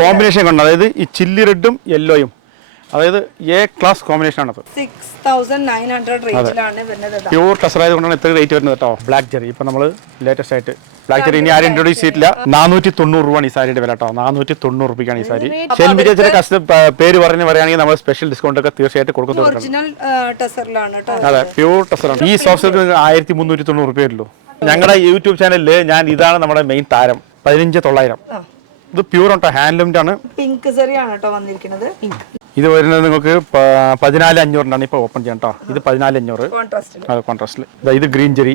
Combination കണ്ടോ, അതായത് ഈ ചില്ലി റെഡും യെല്ലോയും, അതായത് എ ക്ലാസ് കോമ്പിനേഷൻ ആണ്. 6900 റേറ്റിലാണ് വരുന്നത്. പ്യൂർ ടസർ ആയതുകൊണ്ടാണ് ഇത്ര റേറ്റ് വരുന്നത് കേട്ടോ. ബ്ലാക്ക് ജെറി ഇപ്പൊ നമ്മൾ ലേറ്റസ്റ്റ് ആയിട്ട് ബ്ലാക്ക് ജെറി ഇനി ആരും ഇൻട്രോഡ്യൂസ് ചെയ്തിട്ടില്ല. 490 രൂപയാണ് ഈ സാരിയുടെ വില കേട്ടോ. 490 രൂപയ്ക്കാണ് ഈ സാരി. ഷെൽബി ചേച്ചിയുടെ പേര് പറഞ്ഞു പറയുകയാണെങ്കിൽ നമ്മൾ സ്പെഷ്യൽ ഡിസ്കൗണ്ട് ഒക്കെ തീർച്ചയായിട്ടും കൊടുക്കുന്നുണ്ട്. അതെ, പ്യൂർ ടസറാണ്. ഈ സോഫ്റ്റ് സിൽക്ക് 1390 രൂപയുള്ളൂ. ഞങ്ങളുടെ യൂട്യൂബ് ചാനലിൽ ഇതാണ് നമ്മുടെ മെയിൻ താരം. 15900. ഇത് പ്യൂർ ആട്ടോ, ഹാൻഡ്ലൂംഡ് ആണ്. പിങ്ക് സെറിയാണ് കേട്ടോ വന്നിരിക്കുന്നത്. ഇത് വരുന്നത് നിങ്ങൾക്ക് 14500 ഇപ്പൊ ഓപ്പൺ ചെയ്യാം കേട്ടോ. ഇത് 14500 കോൺട്രാസ്റ്റില്. ഇത് ഗ്രീൻ ജെറി.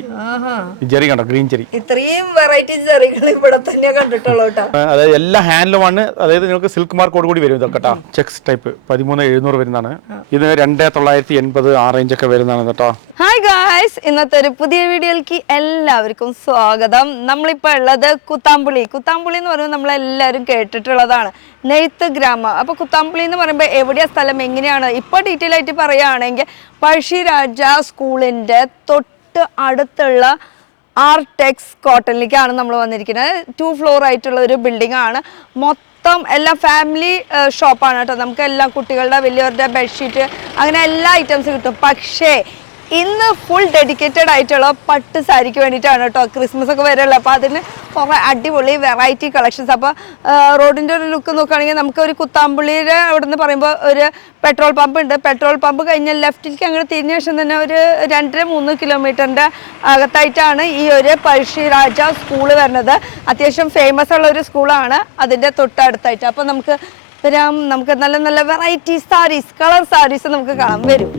ജെറി കണ്ടോ, ഗ്രീൻ ജെറി. ഇത്രയും വെറൈറ്റി ജെറികൾ ഇവിടെ തന്നെ കണ്ടിട്ടുള്ളൂ കേട്ടോ. അതായത് എല്ലാ ഹാൻഡ്ലൂം ആണ്. അതായത് നിങ്ങൾക്ക് സിൽക്ക് മാർക്കോട് കൂടി വരും ഇതൊക്കെ കേട്ടോ. ചെക്സ് ടൈപ്പ് 13700 വരുന്നതാണ്. ഇത് 2980 ആ റേഞ്ച് ഒക്കെ വരുന്നതാണ് കേട്ടോ. ഹായ് ഗായ്സ്, ഇന്നത്തെ ഒരു പുതിയ വീഡിയോയിലേക്ക് എല്ലാവർക്കും സ്വാഗതം. നമ്മളിപ്പോൾ ഉള്ളത് കുത്താമ്പുളി എന്ന് പറയുമ്പോൾ നമ്മളെല്ലാവരും കേട്ടിട്ടുള്ളതാണ്, നെയ്ത്ത് ഗ്രാമം. അപ്പോൾ കുത്താമ്പുളി എന്ന് പറയുമ്പോൾ എവിടെയാ സ്ഥലം, എങ്ങനെയാണ് ഇപ്പോൾ ഡീറ്റെയിൽ ആയിട്ട് പറയുകയാണെങ്കിൽ പഴശ്ശിരാജ സ്കൂളിൻ്റെ തൊട്ട് അടുത്തുള്ള ആർടെക്സ് കോട്ടണിലേക്കാണ് നമ്മൾ വന്നിരിക്കുന്നത്. 2 ഫ്ലോർ ആയിട്ടുള്ള ഒരു ബിൽഡിംഗ് ആണ്. മൊത്തം എല്ലാ ഫാമിലി ഷോപ്പാണ് കേട്ടോ. നമുക്ക് എല്ലാ കുട്ടികളുടെ വലിയവരുടെ ബെഡ്ഷീറ്റ് അങ്ങനെ എല്ലാ ഐറ്റംസും കിട്ടും. പക്ഷേ ഇന്ന് ഫുൾ ഡെഡിക്കേറ്റഡ് ആയിട്ടുള്ള പട്ട് സാരിക്ക് വേണ്ടിയിട്ടാണ് കേട്ടോ. ക്രിസ്മസ് ഒക്കെ വരെയുള്ള, അപ്പോൾ അതിന് കുറേ അടിപൊളി വെറൈറ്റി കളക്ഷൻസ്. അപ്പോൾ റോഡിൻ്റെ ഒരു ലുക്ക് നോക്കുകയാണെങ്കിൽ നമുക്ക് ഒരു കുത്താമ്പുള്ളിയുടെ അവിടെ നിന്ന് പറയുമ്പോൾ ഒരു പെട്രോൾ പമ്പ് ഉണ്ട്. പെട്രോൾ പമ്പ് കഴിഞ്ഞാൽ ലെഫ്റ്റിലേക്ക് അങ്ങോട്ട് തിരിഞ്ഞ ശേഷം തന്നെ ഒരു 2-3 കിലോമീറ്ററിൻ്റെ അകത്തായിട്ടാണ് ഈ ഒരു പഴശ്ശിരാജ സ്കൂൾ വരുന്നത്. അത്യാവശ്യം ഫേമസ് ഉള്ള ഒരു സ്കൂളാണ് അതിൻ്റെ തൊട്ടടുത്തായിട്ട്. അപ്പോൾ നമുക്ക് നല്ല നല്ല വെറൈറ്റി സാരീസ്, കളർ സാരീസ് നമുക്ക് കാണാൻ വരും.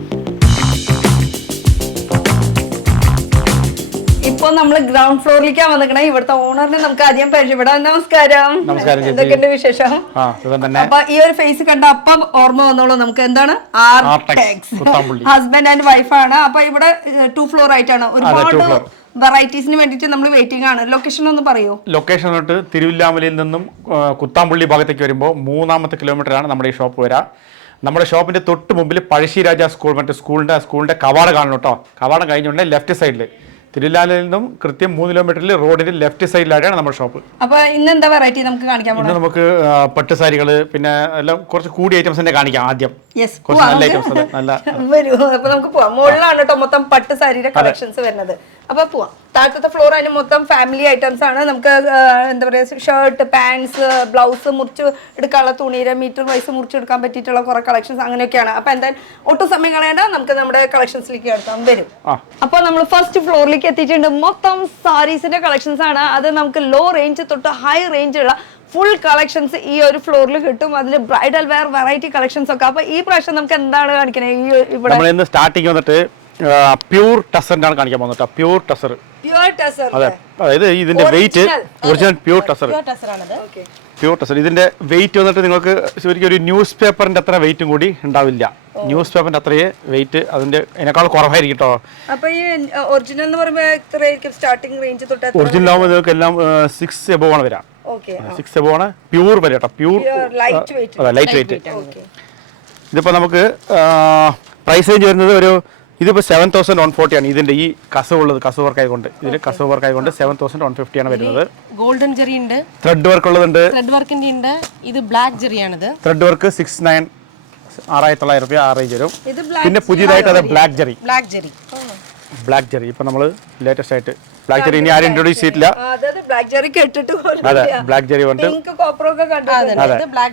ഇപ്പോൾ നമ്മൾ ഗ്രൗണ്ട് ഫ്ലോറിലേക്കാണ് വന്നിരിക്കണേ. ഇവിടുത്തെ ഓണറിനെ നമുക്ക് ആദ്യം പരിചയപ്പെടാം. നമസ്കാരം, എന്തൊക്കെയുണ്ട് വിശേഷം? അപ്പൊ ഈ ഒരു ഫേസ് കണ്ട അപ്പം ഓർമ്മ വന്നോളൂ നമുക്ക്. എന്താണ്? ആർടെക്സ്. ഹസ്ബൻഡ് ആൻഡ് വൈഫാണ്. അപ്പൊ ഇവിടെ 2 ഫ്ലോർ ആയിട്ടാണ്. ഒരുപാട് വെറൈറ്റീസിന് വേണ്ടിയിട്ട് നമ്മൾ വെയിറ്റിംഗ് ആണ്. ലൊക്കേഷൻ ഒന്ന് പറയൂ. ലൊക്കേഷൻ തൊട്ട് തിരുവില്ലാമലയിൽ നിന്നും കുത്താമ്പുള്ളി ഭാഗത്തേക്ക് വരുമ്പോൾ 3ാമത്തെ കിലോമീറ്റർ ആണ് നമ്മുടെ ഈ ഷോപ്പ് വരാം. നമ്മുടെ ഷോപ്പിന്റെ തൊട്ട് മുമ്പിൽ പഴശ്ശിരാജ സ്കൂൾ, മറ്റേ സ്കൂളിന്റെ കവാടം കാണണം കേട്ടോ. കവാടം കഴിഞ്ഞുകൊണ്ട് ലെഫ്റ്റ് സൈഡിൽ തിരുവല്ലാമലയിൽ നിന്നും കൃത്യം 3 കിലോമീറ്ററിൽ റോഡിന്റെ ലെഫ്റ്റ് സൈഡിലായിട്ടാണ് നമ്മുടെ ഷോപ്പ്. അപ്പൊ ഇന്ന് എന്താ വെറൈറ്റി നമുക്ക് കാണിക്കാൻ പോകുന്നത്? ഇന്ന് നമുക്ക് പട്ട് സാരികള്, പിന്നെ എല്ലാം കുറച്ച് കൂടിയ ഐറ്റംസ് തന്നെ കാണിക്കാം ആദ്യം. കുറച്ച് നല്ല ഐറ്റംസ് നല്ല വരൂ. അപ്പൊ നമുക്ക് പോവാം. മുകളിലാണ് കേട്ടോ മൊത്തം പട്ട് സാരിയുടെ കളക്ഷൻസ് വരുന്നത്. അപ്പൊ പോവാം. താഴത്തെ ഫ്ലോർ അതിന് മൊത്തം ഫാമിലി ഐറ്റംസ് ആണ്. നമുക്ക് എന്താ പറയുക, ഷർട്ട്, പാൻസ്, ബ്ലൗസ് മുറിച്ച് എടുക്കാനുള്ള തുണിയുടെ മീറ്റർ വൈസ് മുറിച്ചെടുക്കാൻ പറ്റിയിട്ടുള്ള കുറെ കളക്ഷൻസ് അങ്ങനെയൊക്കെയാണ്. അപ്പൊ എന്തായാലും ഒട്ടും സമയം കളയേണ്ട, നമുക്ക് നമ്മുടെ കളക്ഷൻസിലേക്ക് എടുക്കാൻ വരും. അപ്പൊ നമ്മൾ ഫസ്റ്റ് ഫ്ലോറിലേക്ക് എത്തിയിട്ടുണ്ട്. മൊത്തം സാരീസിന്റെ കളക്ഷൻസ് ആണ്. അത് നമുക്ക് ലോ റേഞ്ച് തൊട്ട് ഹൈ റേഞ്ച് ഉള്ള ഫുൾ കളക്ഷൻസ് ഈ ഒരു ഫ്ലോറിൽ കിട്ടും. അതിൽ ബ്രൈഡൽ വെയർ വെറൈറ്റി കളക്ഷൻസ് ഒക്കെ. അപ്പൊ ഈ പ്രാവശ്യം നമുക്ക് എന്താണ് കാണിക്കണേ? ഈ ഇവിടെ സ്റ്റാർട്ടിങ് വന്നിട്ട് പ്യൂർ ടസറിനാണ് കാണിക്കാൻ പോകുന്നത്. പ്യൂർ ടസർ, അതെ. അതായത് ഇതിന്റെ weight original pure tussar. Pure tussar ഇതിന്റെ വെയിറ്റ് വന്നിട്ട് നിങ്ങൾക്ക് ശരിക്കും ഒരു ന്യൂസ് പേപ്പറിന്റെ അത്ര വെയിറ്റും കൂടി ഉണ്ടാവില്ല. ന്യൂസ് പേപ്പറിന്റെ അത്രയേ വെയിറ്റ് അതിനേക്കാൾ കുറവായിരിക്കും കേട്ടോ. ഒറിജിനൽ എന്ന് പറയുമ്പോൾ സ്റ്റാർട്ടിംഗ് റേഞ്ച് തൊട്ട് ഒറിജിനൽ ആകുമ്പോൾ നിങ്ങൾക്ക് എല്ലാം 6 എബോവ് ആണ് വരാം. 6 എബോവ് ആണ് പ്യൂർ വരെ കേട്ടോ. Pure light weight. ഇതിപ്പോ നമുക്ക് പ്രൈസ് റേഞ്ച് വരുന്നത് ഒരു ഇതിപ്പോൾ 7140 ആണ്. ഇതിന്റെ ഈ കസവുള്ളത്, കസവ് വർക്ക് ആയതുകൊണ്ട്, ഇതിൽ കസവ് വർക്ക് ആയതുകൊണ്ട് 7150 ആണ് വരുന്നത്. ഗോൾഡൻ ജെറി ഉണ്ട്, ത്രെഡ് വർക്ക് ഉള്ളതുണ്ട്, ത്രെഡ് വർക്കിന്റെ ഉണ്ട്. ഇത് ബ്ലാക്ക് ജെറിയാണിത്. ത്രെഡ് വർക്ക് 6900 രൂപ ആ റേഞ്ച് വരും. പിന്നെ പുതിയതായിട്ട് അത് ബ്ലാക്ക് ജെറി ഇപ്പൊ നമ്മൾ ലേറ്റസ്റ്റ് ആയിട്ട് ബ്ലാക്ക് ജെറി ഇനി ആരും ഇൻട്രോഡ്യൂസ് ചെയ്തിട്ടില്ല. അതെ, ബ്ലാക്ക് ജെറി ബ്ലാക്ക്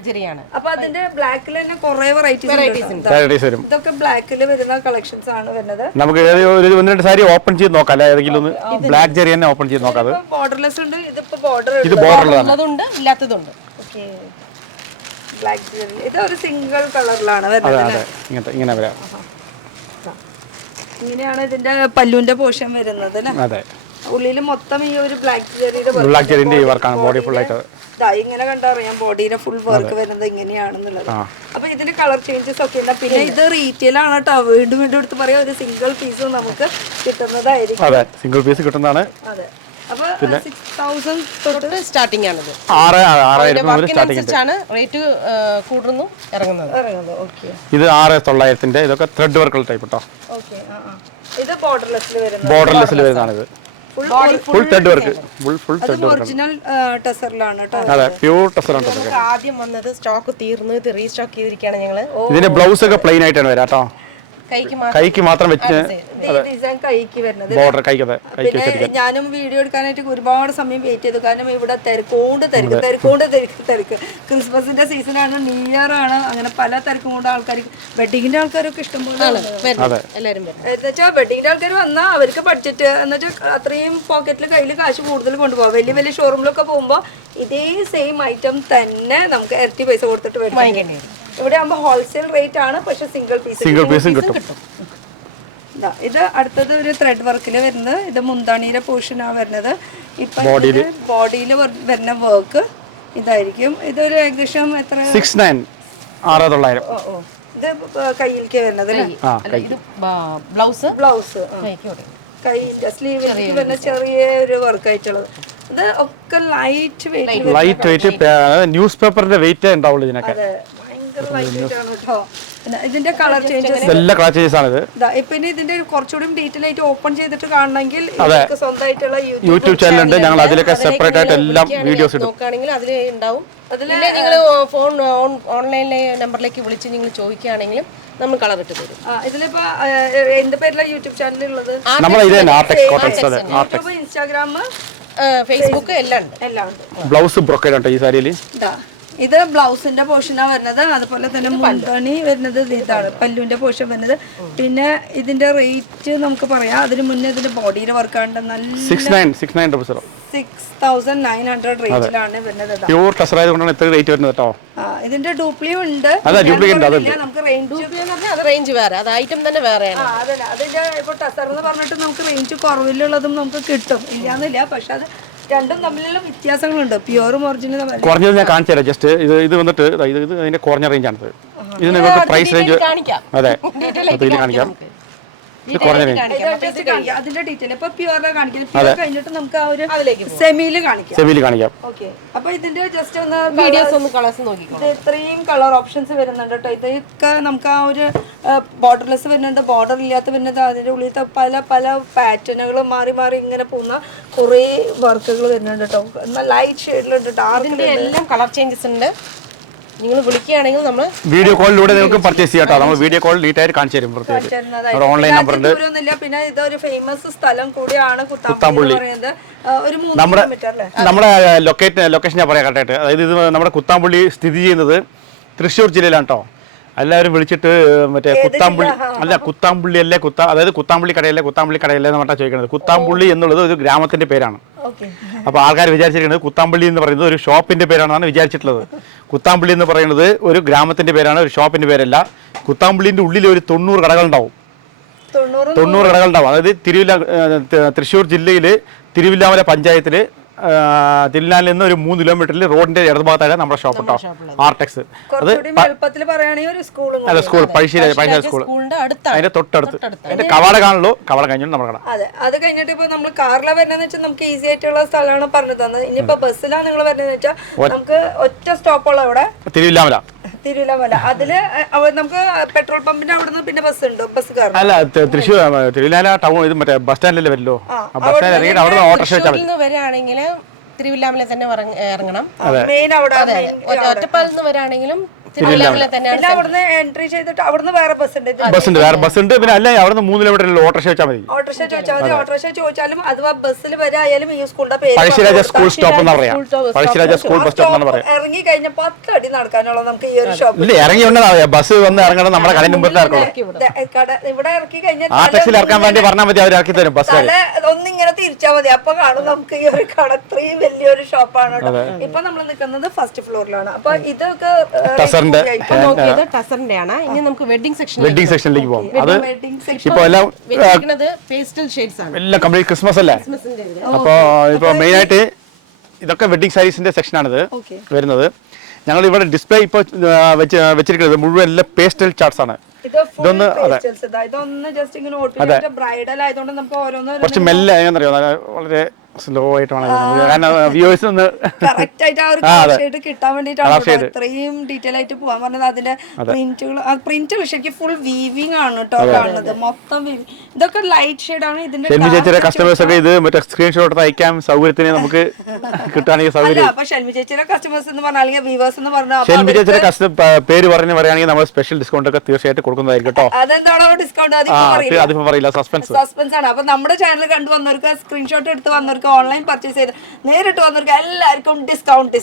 ജെറിയാണ്. അപ്പൊ അതിന്റെ ബ്ലാക്കിൽ തന്നെ കുറെ വെറൈറ്റീസ് വരും. ഇതൊക്കെ ബ്ലാക്കിൽ വരുന്ന കളക്ഷൻസ് ആണ് വരുന്നത്. നമുക്ക് ഒരു 1-2 സാരി ഓപ്പൺ ചെയ്ത് നോക്കാം, അല്ലെ ഏതെങ്കിലും ഒന്ന് ബ്ലാക്ക് ജെറി തന്നെ ഓപ്പൺ ചെയ്ത് നോക്കാം. ബോർഡർലെസ് ഉണ്ട്, ഇത് ബോർഡർ ഉള്ളതുണ്ട്, ഇല്ലാത്തതുണ്ട്. ബ്ലാക്ക് ജെറി ഇത് ഒരു സിംഗിൾ കളറിലാണ് വരുന്നത്. ഇങ്ങനെ വരാം. ഇങ്ങനെയാണ് ഇതിന്റെ പല്ലുവിന്റെ പോർഷൻ വരുന്നത് അല്ലേ. ഉള്ളില് മൊത്തം ഈ ഒരു ബ്ലാക്ക് ജെറിന്റെ വർക്കാണ്. ബോഡി ഫുൾ ആയിട്ട് ഇങ്ങനെ കണ്ടറിയാം ബോഡിയുടെ ഫുൾ വർക്ക് വരുന്നത് ഇങ്ങനെയാണെന്നുള്ളത്. അപ്പൊ ഇതിന്റെ കളർ ചേഞ്ചസ് ഒക്കെ ഉണ്ട്. പിന്നെ ഇത് റീറ്റെയിൽ ആണ് കേട്ടോ. വീണ്ടും എടുത്ത് പറയാം, ഒരു സിംഗിൾ പീസ് നമുക്ക് കിട്ടുന്നതായിരിക്കും. അതെ, സിംഗിൾ പീസ് കിട്ടുന്നതാണ്. അതെ. അപ്പൊ 6000 തൊട്ട് സ്റ്റാർട്ടിംഗ് ആണ്. 6000 റേറ്റ് കൂടുന്നു ഇറങ്ങുന്നത്. ഇത് 6900 ഇതൊക്കെ ത്രെഡ് വർക്കുള്ള ടൈപ്പ് കേട്ടോ. ഇത് ബോർഡർലെസ്സിൽ വരുന്നതാണ്. ഇത് full thread work full thread work original ടെസറിലാണ് കേട്ടോ. അതെ പ്യൂർ ടെസറാണ്. നമുക്ക് ആദ്യം വന്നത് സ്റ്റോക്ക് തീർന്ന് റീസ്റ്റോക്ക് ചെയ്തിരിക്കുകയാണ് ഞങ്ങള്. ഇതിന്റെ ബ്ലൗസ് ഒക്കെ പ്ലെയിൻ ആയിട്ടാണ് വരാം കേട്ടോ. കൈക്ക് മാത്രം വെച്ച് ഡിസൈൻ കൈക്ക് വരുന്നത്. ബോർഡർ കൈക്കതെ പിന്നെ ഞാനും വീഡിയോ എടുക്കാനായിട്ട് ഒരുപാട് സമയം വെയിറ്റ് ചെയ്തു. കാരണം ഇവിടെ തിരക്ക് ക്രിസ്മസിന്റെ സീസണാണ്, ന്യൂ ഇയർ ആണ്, അങ്ങനെ പല തിരക്കും കൊണ്ട് ആൾക്കാർ വെഡിങ്ങിന്റെ ആൾക്കാരൊക്കെ ഇഷ്ടംപോലെ എല്ലാവരും എന്നുവെച്ചാൽ വെഡിങ്ങിന്റെ ആൾക്കാർ വന്നാൽ അവർക്ക് ബഡ്ജറ്റ് എന്നുവെച്ചാൽ അത്രയും പോക്കറ്റിൽ കയ്യിൽ കാശ് കൂടുതൽ കൊണ്ടുപോകാം. വലിയ വലിയ ഷോറൂമിലൊക്കെ പോകുമ്പോൾ ഇതേ സെയിം ഐറ്റം തന്നെ നമുക്ക് ഇരട്ടി പൈസ കൊടുത്തിട്ട് മേടിക്കേണ്ടി വരും. ഇവിടെ ആകുമ്പോൾ ഹോൾസെയിൽ റേറ്റ് ആണ്, പക്ഷെ സിംഗിൾ പീസും കിട്ടും. ഇത് അടുത്തത് ഒരു ത്രെഡ് വർക്കിൽ വരുന്നത്. ഇത് മുന്താണിയുടെ പോർഷനാണ് വരുന്നത്. ഇപ്പൊ ബോഡിയിൽ വരുന്ന വർക്ക് ഇതായിരിക്കും. ഇതൊരു ഏകദേശം എത്ര 69,900. ഇത് കയ്യിലേക്ക് വരുന്നത് ബ്ലൗസ് കൈയിന്റെ സ്ലീവിലേക്ക് വരുന്ന ചെറിയ ഒരു വർക്ക് ആയിട്ടുള്ളത്. ഇത് ഒക്കെ ലൈറ്റ് വെയിറ്റ് ന്യൂസ് പേപ്പറിന്റെ വെയിറ്റ് ഉണ്ടാവുള്ളൂ ഇതിനൊക്കെ. ഇതിന്റെ കളർ ചേഞ്ചസ് എല്ലാ കളർ ചേഞ്ചസ് ആണ് ഇത്. ഇപ്പൊ ഇനി ഇതിന്റെ കുറച്ചുകൂടി ഡീറ്റെയിൽ ആയിട്ട് ഓപ്പൺ ചെയ്തിട്ട് കാണണമെങ്കിൽ സ്വന്തമായിട്ടുള്ള യൂട്യൂബ് ചാനൽ ഉണ്ട്. ഞങ്ങൾ അതിലൊക്കെ സെപ്പറേറ്റ് ആയിട്ട് എല്ലാം വീഡിയോസ് ഇടും. നോക്കുകയാണെങ്കിൽ അതിൽ ഉണ്ടാവും. അതിലെ നിങ്ങൾ ഫോൺ ഓൺലൈനിലെ നമ്പറിലേക്ക് വിളിച്ച് നിങ്ങൾ ചോദിക്കുകയാണെങ്കിലും നമ്മൾ കളർ ഇട്ട് തരും. ഇതിലിപ്പോ എന്ത് പേരിലാണ് യൂട്യൂബ് ചാനൽ ഉള്ളത്? ഇൻസ്റ്റാഗ്രാം, ഫേസ്ബുക്ക് എല്ലാം ഉണ്ട്. ബ്ലൗസ് ബ്രോക്കേഡ് ഉണ്ട് ഈ സാരിയിൽ. ഇത് ബ്ലൗസിന്റെ പോർഷനാ വരുന്നത്. അതുപോലെ തന്നെ മുന്താണി വരുന്നത് ഇതാണ് പല്ലുവിന്റെ പോർഷൻ വരുന്നത്. പിന്നെ ഇതിന്റെ റേറ്റ് നമുക്ക് പറയാം. അതിന് മുന്നേ ഇതിന്റെ ബോഡിയുടെ വർക്കാണ്ട് നല്ല 6,900 റേറ്റിലാണ് വരുന്നത്. പ്യൂർ ടെസർ ആയതുകൊണ്ടാണ് ഇത്ര റേറ്റ് വരുന്നത് കേട്ടോ. ഇതിന്റെ ഡ്യൂപ്ലിയും ഉണ്ട്. നമുക്ക് റേഞ്ച് വേറെ, അത് ഐറ്റം തന്നെ വേറെയാണ്. അതിന്റെ ഇപ്പൊ ടെസർ എന്ന് പറഞ്ഞിട്ട് നമുക്ക് റേഞ്ച് കുറവിലുള്ളതും നമുക്ക് കിട്ടും, ഇല്ലാന്നില്ല. പക്ഷെ അത് രണ്ടും തമ്മിലുള്ള വ്യത്യാസങ്ങളുണ്ട്. പ്യൂറും ഒറിജിനലും കുറഞ്ഞത് ഞാൻ കാണിച്ചു തരാം. ജസ്റ്റ് ഇത് വന്നിട്ട് ഇത് അതിന്റെ കുറഞ്ഞ റേഞ്ച് ആണ്. ഇതിന് പ്രൈസ് റേഞ്ച് അതെ കാണിക്കാം. അതിന്റെ ഡീറ്റെയിൽ ഇപ്പൊ പ്യൂറിലെ കാണിക്കാം. പ്യൂർ കഴിഞ്ഞിട്ട് നമുക്ക് ആ ഒരു സെമിയില് കാണിക്കാം. ഓക്കെ, അപ്പൊ ഇതിന്റെ ജസ്റ്റ് ഒന്ന് വീഡിയോസ് ഒന്ന് കളേഴ്സ് നോക്കിക്കോ. ഇത്രയും കളർ ഓപ്ഷൻസ് വരുന്നുണ്ട് കേട്ടോ. ഇതൊക്കെ നമുക്ക് ആ ഒരു ബോർഡർലെസ് വരുന്നുണ്ട്, ബോർഡർ ഇല്ലാത്ത വരുന്നത്, അതിന്റെ ഉള്ളിലത്തെ പല പല പാറ്റേണുകൾ മാറി മാറി ഇങ്ങനെ പോകുന്ന കുറെ വർക്കുകൾ വരുന്നുണ്ട് കേട്ടോ. എന്നാൽ ലൈറ്റ് ഷെയ്ഡിലുണ്ട്, ഡാർക്കിന്റെ എല്ലാം കളർ ചേഞ്ചസ് ഉണ്ട്. നിങ്ങൾ വിളിക്കുകയാണെങ്കിൽ നമ്മൾ വീഡിയോ കോളിലൂടെ നിങ്ങൾക്ക് പർച്ചേസ് ചെയ്യാം കേട്ടോ. നമ്മൾ വീഡിയോ കോൾ നീറ്റ് ആയിട്ട് കാണിച്ചു തരും. ഓൺലൈൻ നമ്പർ ഉണ്ട്. പിന്നെ ഇതൊരു ഫേമസ് സ്ഥലം കൂടിയാണ് കുത്താമ്പുള്ളി പറയുന്നത്. ഒരു 3 കിലോമീറ്റർ അല്ലേ നമ്മുടെ ലൊക്കേഷൻ ഞാൻ പറയാം കറക്റ്റായിട്ട്. അതായത് ഇത് നമ്മുടെ കുത്താമ്പുള്ളി സ്ഥിതി ചെയ്യുന്നത് തൃശ്ശൂർ ജില്ലയിലാണ് കേട്ടോ. എല്ലാവരും വിളിച്ചിട്ട് മറ്റേ കുത്താമ്പുള്ളി അല്ല, കുത്താമ്പുള്ളി അല്ലേ അതായത് കുത്താമ്പുള്ളി കടയല്ലേ എന്ന് പറഞ്ഞാൽ ചോദിക്കുന്നത്. കുത്താമ്പുള്ളി എന്നുള്ളത് ഒരു ഗ്രാമത്തിന്റെ പേരാണ്. അപ്പോൾ ആൾക്കാർ വിചാരിച്ചിരിക്കുന്നത് കുത്താമ്പള്ളി എന്ന് പറയുന്നത് ഒരു ഷോപ്പിന്റെ പേരാണെന്നാണ് വിചാരിച്ചിട്ടുള്ളത്. കുത്താമ്പള്ളി എന്ന് പറയുന്നത് ഒരു ഗ്രാമത്തിന്റെ പേരാണ്, ഒരു ഷോപ്പിന്റെ പേരല്ല. കുത്താമ്പള്ളിന്റെ ഉള്ളിൽ ഒരു 90 കടകളുണ്ടാവും. 90 കടകളുണ്ടാവും. അതായത് തൃശ്ശൂർ ജില്ലയിൽ തിരുവില്ലാമല പഞ്ചായത്തിൽ തിരുനാലിൽ നിന്ന് ഒരു 3 കിലോമീറ്ററിൽ റോഡിന്റെ ഇടതുഭാഗത്താണ് നമ്മുടെ ഷോപ്പ് കേട്ടോ, ആർടെക്സ്. അത് അല്ല, സ്കൂൾ പഴശ്ശിരാജ സ്കൂൾ അതിന്റെ തൊട്ടടുത്ത്. അതിന്റെ കവാട കാണുള്ളൂ. കവാട കഴിഞ്ഞു നമ്മുടെ കട. അതെ, അത് കഴിഞ്ഞിട്ട് ഇപ്പൊ നമ്മൾ കാറിലാ വരുന്നതെന്ന് വെച്ചാൽ നമുക്ക് ഈസി ആയിട്ടുള്ള സ്ഥലമാണ് പറഞ്ഞു തന്നത്. ഇനിയിപ്പോ ബസ്സിലാണ് നിങ്ങൾ വരുന്നതെന്ന് വെച്ചാൽ നമുക്ക് ഒറ്റ സ്റ്റോപ്പുള്ള അവിടെ തിരുവില്ലാമല. അതില് നമുക്ക് പെട്രോൾ പമ്പിന്റെ അവിടെ നിന്ന് പിന്നെ ബസ് ഉണ്ട്. ബസ് കയറണം. അല്ല, തൃശ്ശൂർ തിരുവില്ലാമല ടൗൺ ഇത് മറ്റേ ബസ് സ്റ്റാൻഡിൽ വരില്ലോ. ബസ് സ്റ്റാൻഡ് ഇറങ്ങിയിട്ട് അവിടെ ഓട്ടോറിക്ഷ വെച്ചാൽ മതി. വരികയാണെങ്കിൽ തിരുവില്ലാമല തന്നെ ഇറങ്ങണം. മെയിൻ അവിടെ ഒറ്റപ്പാലത്ത് നിന്ന് വരികയാണെങ്കിലും അവിടുന്ന് എൻട്രി ചെയ്തിട്ട് അവിടുന്ന് വേറെ ബസ് ഉണ്ട്. വേറെ ബസ് ഉണ്ട്. പിന്നെ അല്ല, അവിടെ നിന്ന് 3 കിലോമീറ്ററിൽ ഓട്ടോറിക്ഷ വെച്ചാൽ മതി. ഓട്ടോറിക്ഷ ചോദിച്ചാലും അഥവാ ബസ്സിൽ വരായാലും ഈ സ്കൂളിന്റെ പേര് പഴശ്ശിരാജ സ്കൂൾ സ്റ്റോപ്പ് എന്ന് പറയാം. പഴശ്ശിരാജ സ്കൂൾ ബസ് സ്റ്റോപ്പ് എന്ന് പറയാം. ഇറങ്ങി കഴിഞ്ഞ 10 അടി നടക്കാനുള്ള നമുക്ക് ഈ ഒരു ഷോപ്പ്. ഇല്ല, ഇറങ്ങി ഉണ്ടെന്നാ ബസ് വന്ന് ഇറങ്ങണം. നമ്മുടെ കടയിൽ മുമ്പിൽ ഇവിടെ ഇറക്കി കഴിഞ്ഞാൽ ആ ടാക്സിൽ ഇറക്കാൻ വേണ്ടി പറഞ്ഞാൽ മതി, അവർ ഇറക്കി തരും. ബസ് ഒന്നിങ്ങനെ തിരിച്ചാൽ മതി, അപ്പൊ കാണും നമുക്ക് ഈ ഒരു കട. ഇത്രയും വലിയൊരു ഷോപ്പാണ് കേട്ടോ. ഇപ്പൊ നമ്മൾ നിൽക്കുന്നത് ഫസ്റ്റ് ഫ്ലോറിലാണ്. അപ്പൊ ഇതൊക്കെ ഇനി നമുക്ക് വെഡിങ് സെക്ഷനിലേക്ക് പോകും. അത് ഇപ്പൊ എല്ലാം എല്ലാം കംപ്ലീറ്റ് ക്രിസ്മസ് അല്ലേ. അപ്പൊ ഇപ്പൊ മെയിൻ ആയിട്ട് ഇതൊക്കെ വെഡിങ് സാരീസിന്റെ സെക്ഷനാണിത് വരുന്നത്. ഞങ്ങൾ ഇവിടെ ഡിസ്പ്ലേ ഇപ്പൊ വെച്ചിരിക്കുന്നത് മുഴുവൻ എല്ലാം പേസ്റ്റൽ ചാർട്ട്സ് ആണ്. ഇതൊന്ന് കുറച്ച് മെല്ലെ എങ്ങനെയറിയോ, വളരെ സ്ലോ ആയിട്ട് വേണം നമുക്ക്. കാരണം വ്യൂവേഴ്സ് ഒന്ന് കറക്റ്റ് ആയിട്ട് ആ ഒരു കളർ കിട്ടാൻ വേണ്ടിയിട്ടാണ് ഇത്രയും ഡീറ്റെയിൽ ആയിട്ട് പോകാൻ പറഞ്ഞത്. അതിന്റെ പ്രിന്റുകൾ ശരിക്കും ഫുൾ വീവിംഗ് ആണ് കേട്ടോ കാണുന്നത്, മൊത്തം ഇതൊക്കെ ലൈറ്റ് ഷെയ്ഡ് ആണ്. ഇതിന്റെ ചേച്ചിയുടെ കസ്റ്റമേഴ്സ് ഒക്കെ ഇത് മറ്റേ സ്ക്രീൻഷോട്ട് അയക്കാൻ സൗകര്യത്തിന് നമുക്ക് കിട്ടുകയാണെങ്കിൽ സൗകര്യം. അപ്പൊ ഷെൽമി ചേച്ചിയുടെ കസ്റ്റമേഴ്സ് എന്ന് പറഞ്ഞാൽ അല്ലെങ്കിൽ വ്യൂവേഴ്സ് എന്ന് പറഞ്ഞാൽ ഷെൽമി ചേച്ചിയുടെ പേര് പറയുകയാണെങ്കിൽ നമ്മൾ സ്പെഷ്യൽ ഡിസ്കൗണ്ട് ഒക്കെ തീർച്ചയായിട്ടും കൊടുക്കുന്നതായിരിക്കും കേട്ടോ. അതെന്താണോ ഡിസ്കൗണ്ട് അതിപ്പോ പറയില്ല, സസ്പെൻസ് ആണ്. അപ്പൊ നമ്മുടെ ചാനൽ കണ്ടു വന്നവർക്ക്, സ്ക്രീൻഷോട്ട് എടുത്ത് വന്നവർക്ക്, ഓൺലൈൻ പർച്ചേസ് ചെയ്ത് നേരിട്ട് വന്നവർക്ക് എല്ലാവർക്കും ഡിസ്കൗണ്ട്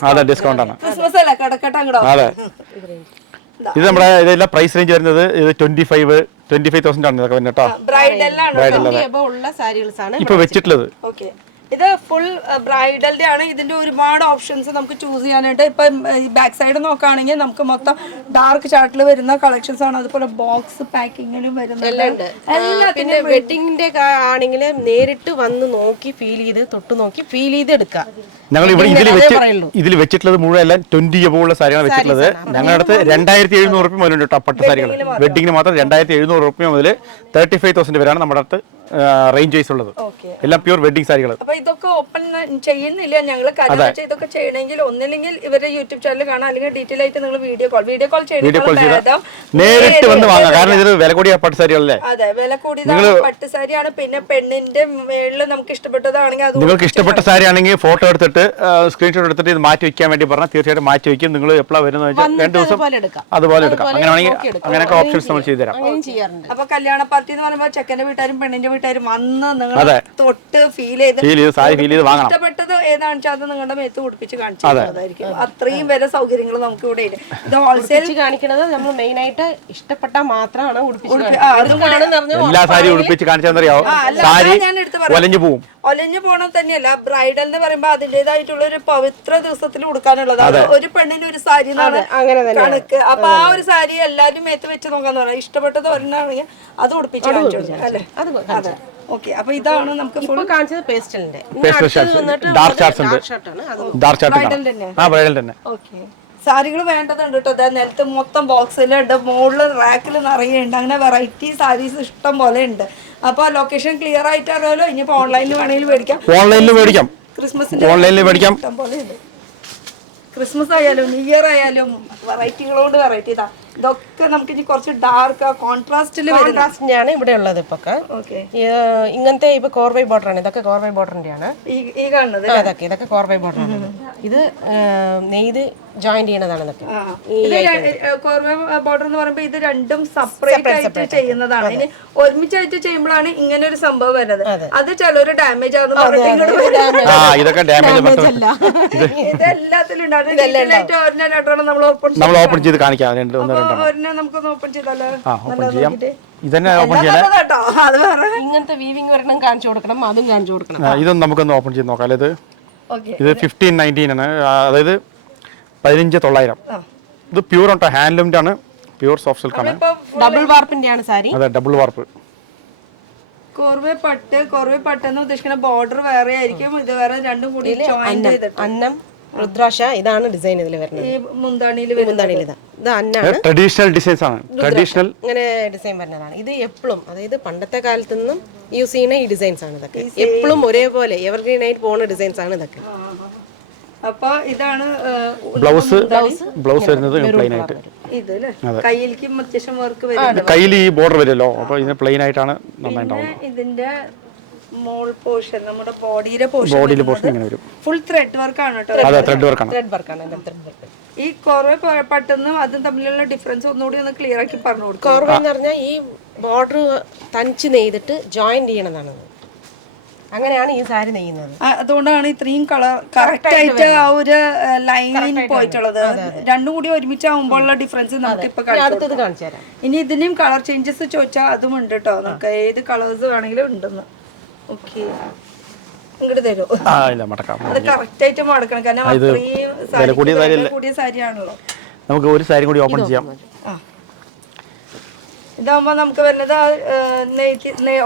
ആണ്. ക്രിസ്മസ് അല്ല, കിടക്കട്ടെ അങ്ങോട്ടോ. അതെ, ഇത് നമ്മുടെ ഇതെല്ലാം പ്രൈസ് റേഞ്ച് വരുന്നത് 25,000 ആണ് ഇതൊക്കെ കേട്ടോ. ഇപ്പൊ വെച്ചിട്ടുള്ളത് ഇത് ഫുൾ ബ്രൈഡലിന്റെ ആണ്. ഇതിന്റെ ഒരുപാട് ഓപ്ഷൻസ് നമുക്ക് ചൂസ് ചെയ്യാനായിട്ട്. ഇപ്പൊ ബാക്ക് സൈഡ് നോക്കുകയാണെങ്കിൽ നമുക്ക് മൊത്തം ഡാർക്ക് ചാർട്ടിൽ വരുന്ന കളക്ഷൻസ് ആണ്. അതുപോലെ ബോക്സ് പാക്കിങ്ങിലും വരുന്നുണ്ട്. പിന്നെ വെഡിങ്ങിന്റെ ആണെങ്കിൽ നേരിട്ട് വന്ന് നോക്കി ഫീൽ ചെയ്ത് തൊട്ട് നോക്കി ഫീൽ ചെയ്ത് എടുക്കാം. ഞങ്ങൾ ഇവിടെ ഇതിൽ വെച്ചിട്ടുള്ളത് മുഴുവൻ എല്ലാം 20 എബോവുള്ള സാരിയാണ് വെച്ചിട്ടുള്ളത്. ഞങ്ങളുടെ അടുത്ത് 2,700 രൂപ മുതലുണ്ട് കേട്ടോ പട്ട് സാരികൾ. വെഡിങ്ങിന് മാത്രം 2,700 രൂപ മുതൽ 35,000 വരെയാണ് നമ്മുടെ അടുത്ത് റേഞ്ച് വൈസ് ഉള്ളത്. എല്ലാം പ്യൂർ വെഡിങ് സാരികൾ. അപ്പൊ ഇതൊക്കെ ഓപ്പൺ ചെയ്യുന്നില്ല ഞങ്ങൾ. കാരണം ഇതൊക്കെ ചെയ്യണമെങ്കിൽ ഒന്നില്ലെങ്കിൽ ഇവരുടെ യൂട്യൂബ് ചാനൽ കാണാം, അല്ലെങ്കിൽ ഡീറ്റെയിൽ ആയിട്ട് നിങ്ങൾ വീഡിയോ കോൾ ചെയ്ത് നേരിട്ട് വന്ന് വാങ്ങാം. കാരണം ഇത് വില കൂടിയ പട്ട് സാരികളല്ലേ. അതെ, വില കൂടിയതാണ് പട്ട് സാരിയാണ്. പിന്നെ പെണ്ണിന്റെ മേളിൽ നമുക്ക് ഇഷ്ടപ്പെട്ടതാണെങ്കിൽ അത് നിങ്ങൾക്ക് ഇഷ്ടപ്പെട്ട സാരി ആണെങ്കിൽ ഫോട്ടോ എടുത്തിട്ട് സ്ക്രീൻഷോട്ട് എടുത്തിട്ട് ഇത് മാറ്റി വെക്കാൻ വേണ്ടി പറഞ്ഞാൽ തീർച്ചയായിട്ടും മാറ്റി വെക്കും. നിങ്ങൾ എപ്പോഴാണ് വരുന്നത് വെച്ചാൽ 2 ദിവസം അതുപോലെ എടുക്കാം. അങ്ങനെയാണെങ്കിൽ അങ്ങനെയൊക്കെ ഓപ്ഷൻസ് നമ്മൾ ചെയ്തു തരാം. അപ്പൊ കല്യാണ പാർട്ടി എന്ന് പറയുമ്പോൾ ചെക്കന്റെ വീട്ടുകാരും പെണ്ണിന്റെ വീട്ടുകാരും വന്ന് നിങ്ങൾ തൊട്ട് ഫീൽ ചെയ്ത് വാങ്ങണം. ഇഷ്ടപ്പെട്ടത് ഏതാണെന്ന് വെച്ചാൽ അത് നിങ്ങളുടെ മേത്ത് ഉടുപ്പിച്ച് കാണിച്ചു തരുന്നതായിരിക്കും. അത്രയും വരെ സൗകര്യങ്ങൾ നമുക്ക് ഇവിടെ ഉണ്ട്. ഇത് ഹോൾസെയിൽ കാണിക്കുന്നത് നമ്മൾ മെയിൻ ആയിട്ട് ഇഷ്ടപ്പെട്ടാൽ മാത്രമാണ് എല്ലാ സാരി ഉടുപ്പിച്ച് കാണിച്ചാൽ സാരി ഒലഞ്ഞു പോവും. ഒലഞ്ഞു പോകണം തന്നെയല്ല, ബ്രൈഡൽ എന്ന് പറയുമ്പോ അതിന്റേതായിട്ടുള്ള ഒരു പവിത്ര ദിവസത്തിൽ ഉടുക്കാനുള്ളതാണ്. ഒരു പെണ്ണിന് ഒരു സാരി കണക്ക്. അപ്പൊ ആ ഒരു സാരി എല്ലാരും മേത്ത് വെച്ച് നോക്കാന്ന് പറയാം. ഇഷ്ടപ്പെട്ടത് ഒരെണ്ണാണെങ്കിൽ അത് ഉടുപ്പിച്ച് കാണിച്ചു അല്ലേ. അതെ, ഓക്കെ. അപ്പൊ ഇതാണ് നമുക്ക് ഫുൾ കാണിച്ചത് പേസ്റ്റലിന്റെ ബ്രൈഡൽ തന്നെ. ഓക്കെ, സാരികൾ വേണ്ടതുണ്ട് കേട്ടോ. അതായത് നിലത്ത് മൊത്തം ബോക്സിലുണ്ട്, മുകളിൽ റാക്കിൽ നിറയുണ്ട്. അങ്ങനെ വെറൈറ്റി സാരീസ് ഇഷ്ടം പോലെ ഉണ്ട്. അപ്പൊ ലൊക്കേഷൻ ക്ലിയർ ആയിട്ട് അറിയാലോ. ഇനിയിപ്പോ ഓൺലൈനിൽ വേണമെങ്കിൽ മേടിക്കാം. ക്രിസ്മസിന്റെ ഇഷ്ടം പോലെ ഉണ്ട്. ക്രിസ്മസ് ആയാലും ന്യൂ ഇയർ ആയാലും വെറൈറ്റികളോട് വെറൈറ്റി. ഇതൊക്കെ നമുക്ക് ഇനി കുറച്ച് ഡാർക്ക് കോൺട്രാസ്റ്റിന്റെയാണ് ഇവിടെ ഉള്ളത്. ഇപ്പൊ ഇങ്ങനത്തെ ഇപ്പൊ കോർവൈ ബോർഡർ ആണ്. ഇതൊക്കെ കോർവൈ ബോർഡറിന്റെ ആണ് ഈ കാണുന്നത്. ഇതൊക്കെ കോർവൈ ബോർഡർ ആണ്. ഇത് നെയ്ത് ജോയിന്റ് ചെയ്യണതാണ്. ഇതൊക്കെ കോർവൈ ബോർഡർ എന്ന് പറയുമ്പോൾ ഇത് രണ്ടും സെപ്പറേറ്റ് ആയിട്ട് ചെയ്യുന്നതാണ്. ഇനി ഒരുമിച്ചായിട്ട് ചെയ്യുമ്പോഴാണ് ഇങ്ങനെ ഒരു സംഭവം വരുന്നത്. അത് ചിലര് ഡാമേജ് ആകുന്ന ഇതെല്ലാത്തിലും ഉണ്ടാകും. നമ്മൾ ഓപ്പൺ ചെയ്ത് കാണിക്കാം. നമുക്കൊന്ന് ഓപ്പൺ ചെയ്താലോ? ഇങ്ങനത്തെ വീവിംഗ് ഒരെണ്ണം കാണിച്ചു കൊടുക്കണം, അതും കാണിച്ചു കൊടുക്കണം. ഇതൊന്നും നമുക്കൊന്ന് ഓപ്പൺ ചെയ്ത് നോക്കാം. ഇത് 1519 ആണ്, അതായത് 15,900. ഇത് പ്യൂർ ആട്ടോ, ഹാൻഡ്ലൂംഡ് ആണ്, പ്യൂർ സോഫ്റ്റ് സിൽക്ക് ആണ്. ഡബിൾ വാർപ്പിന്റെ ആണ് സാരി. അതെ, ഡബിൾ വാർപ്പ്. കോർവേ പട്ട് എന്ന് ഉദ്ദേശിക്കുന്ന ബോർഡർ വേറെ ആയിരിക്കും, ഇത് വേറെ, രണ്ടും കൂടി ജോയിന്റ് ചെയ്തിട്ട് അന്നം രുദ്രാക്ഷ. ഇതാണ് ഡിസൈൻ ഇതിൽ വരുന്നത്. ഈ മുന്താണിയിൽ ഇത് അന്നാണ്. ട്രഡീഷണൽ ഡിസൈൻസ് ആണ്. ട്രഡീഷണൽ ഇങ്ങനെ ഡിസൈൻ വരുന്നതാണ്. ഇത് എപ്പോഴും, അതായത് പണ്ടത്തെ കാലത്ത് നിന്നും യൂസ് ചെയ്യുന്ന ഈ ഡിസൈൻസ് ആണ് ഇതൊക്കെ. എപ്പോഴും ഒരേപോലെ എവർഗ്രീൻ ആയിട്ട് പോകുന്ന ഡിസൈൻസ് ആണ് ഇതൊക്കെ. അപ്പൊ ഇതാണ് ബ്ലൗസ് വരുന്നത് പ്ലെയിൻ ആയിട്ട്. കയ്യിലേക്കും അത്യാവശ്യം വർക്ക് വരും. കയ്യിൽ ഈ ബോർഡർ വരുമല്ലോ, അപ്പൊ ഇതിന് പ്ലെയിൻ ആയിട്ടാണ് നന്നായിട്ടുണ്ടാവുന്നത്. ഇതിന്റെ മോൾ പോർഷൻ, നമ്മുടെ ബോഡിയിലെ പോർഷൻ ഇങ്ങനെ വരും. ഫുൾ ത്രെഡ് വർക്ക് ആണ് കേട്ടോ. അതെ, ത്രെഡ് വർക്ക് ആണ്. ഈ കോർവേ പട്ടെന്നും അതും തമ്മിലുള്ള ഡിഫറൻസ് ഒന്നുകൂടി ഒന്ന് ക്ലിയർ ആക്കി പറഞ്ഞു കൊടുക്കും. കോർവേ എന്ന് പറഞ്ഞാൽ ഈ ബോർഡർ തനിച്ച് നെയ്തിട്ട് ജോയിന്റ് ചെയ്യണതാണ്. അങ്ങനെയാണ് ഈ സാരി നെയ്യുന്നത്. അതുകൊണ്ടാണ് ഇത്രയും കളർ കറക്റ്റ് ആയിട്ട് ആ ഒരു ലൈനിൽ പോയിട്ടുള്ളത്. രണ്ടും കൂടി ഒരുമിച്ചാകുമ്പോഴുള്ള ഡിഫറൻസ് നമുക്ക് ഇപ്പൊ അടുത്തത് കാണിച്ചു തരാം. ഇനി ഇതിന്റെയും കളർ ചേഞ്ചസ് ചോദിച്ചാൽ അതും ഉണ്ട് കേട്ടോ. നമുക്ക് ഏത് കളേഴ്സ് വേണമെങ്കിലും ഉണ്ടെന്ന്. ഓക്കെ, ഇങ്ങോട്ട് തരൂ. അത് കറക്റ്റ് ആയിട്ട് മടക്കണം, കാരണം അത്രയും കൂടിയ സാരിയാണല്ലോ. നമുക്ക് ഒരു സാരി കൂടി ഓപ്പൺ ചെയ്യാം. ഇതാകുമ്പോ നമുക്ക് വരുന്നത്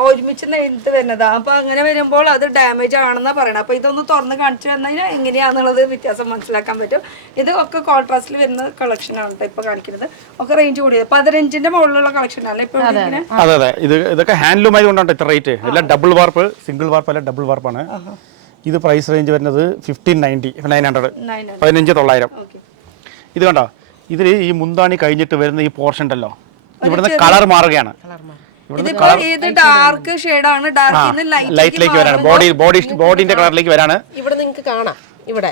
ഒരുമിച്ച് നെയ്ത് വരുന്നതാ. അപ്പൊ അങ്ങനെ വരുമ്പോൾ അത് ഡാമേജ് ആണെന്നാ പറയണത്. അപ്പൊ ഇതൊന്ന് തുറന്ന് കാണിച്ചു തന്നാൽ എങ്ങനെയാന്നുള്ളത് വ്യത്യാസം മനസ്സിലാക്കാൻ പറ്റും. ഇത് ഒക്കെ കോൺട്രാസ്റ്റിൽ വരുന്ന കളക്ഷൻ ആണ് ഇപ്പൊ കാണിക്കുന്നത്. ഒക്കെ റേഞ്ച് കൂടിയത് 15 മുകളിലുള്ള കളക്ഷൻ ആണ് ഇപ്പൊ. അതെ, ഇതൊക്കെ ഹാൻഡ്ലൂം ആയതുകൊണ്ടാണ് ഇത്ര റേറ്റ്. എല്ലാം ഡബിൾ വാർപ്പ്, സിംഗിൾ വാർപ്പ് അല്ല, ഡബിൾ വാർപ്പാണ്. ഇത് പ്രൈസ് റേഞ്ച് വരുന്നത് 1590 900 900. 15900. Okay. ഇത് കണ്ടോ, ഇതിൽ ഈ മുന്താണി കഴിഞ്ഞിട്ട് വരുന്ന ഈ പോർഷൻ ഉണ്ടല്ലോ, ഇവിടുന്ന് കളർ മാറുകയാണ്. ഇതിപ്പോ ഏത് ഡാർക്ക് ഷെയ്ഡാണ്, ഡാർക്കിന്ന് ലൈറ്റിലേക്ക് വരാണ്, ബോഡിന്റെ കളറിലേക്ക് വരാണ്. ഇവിടെ നിങ്ങൾക്ക് കാണാം, ഇവിടെ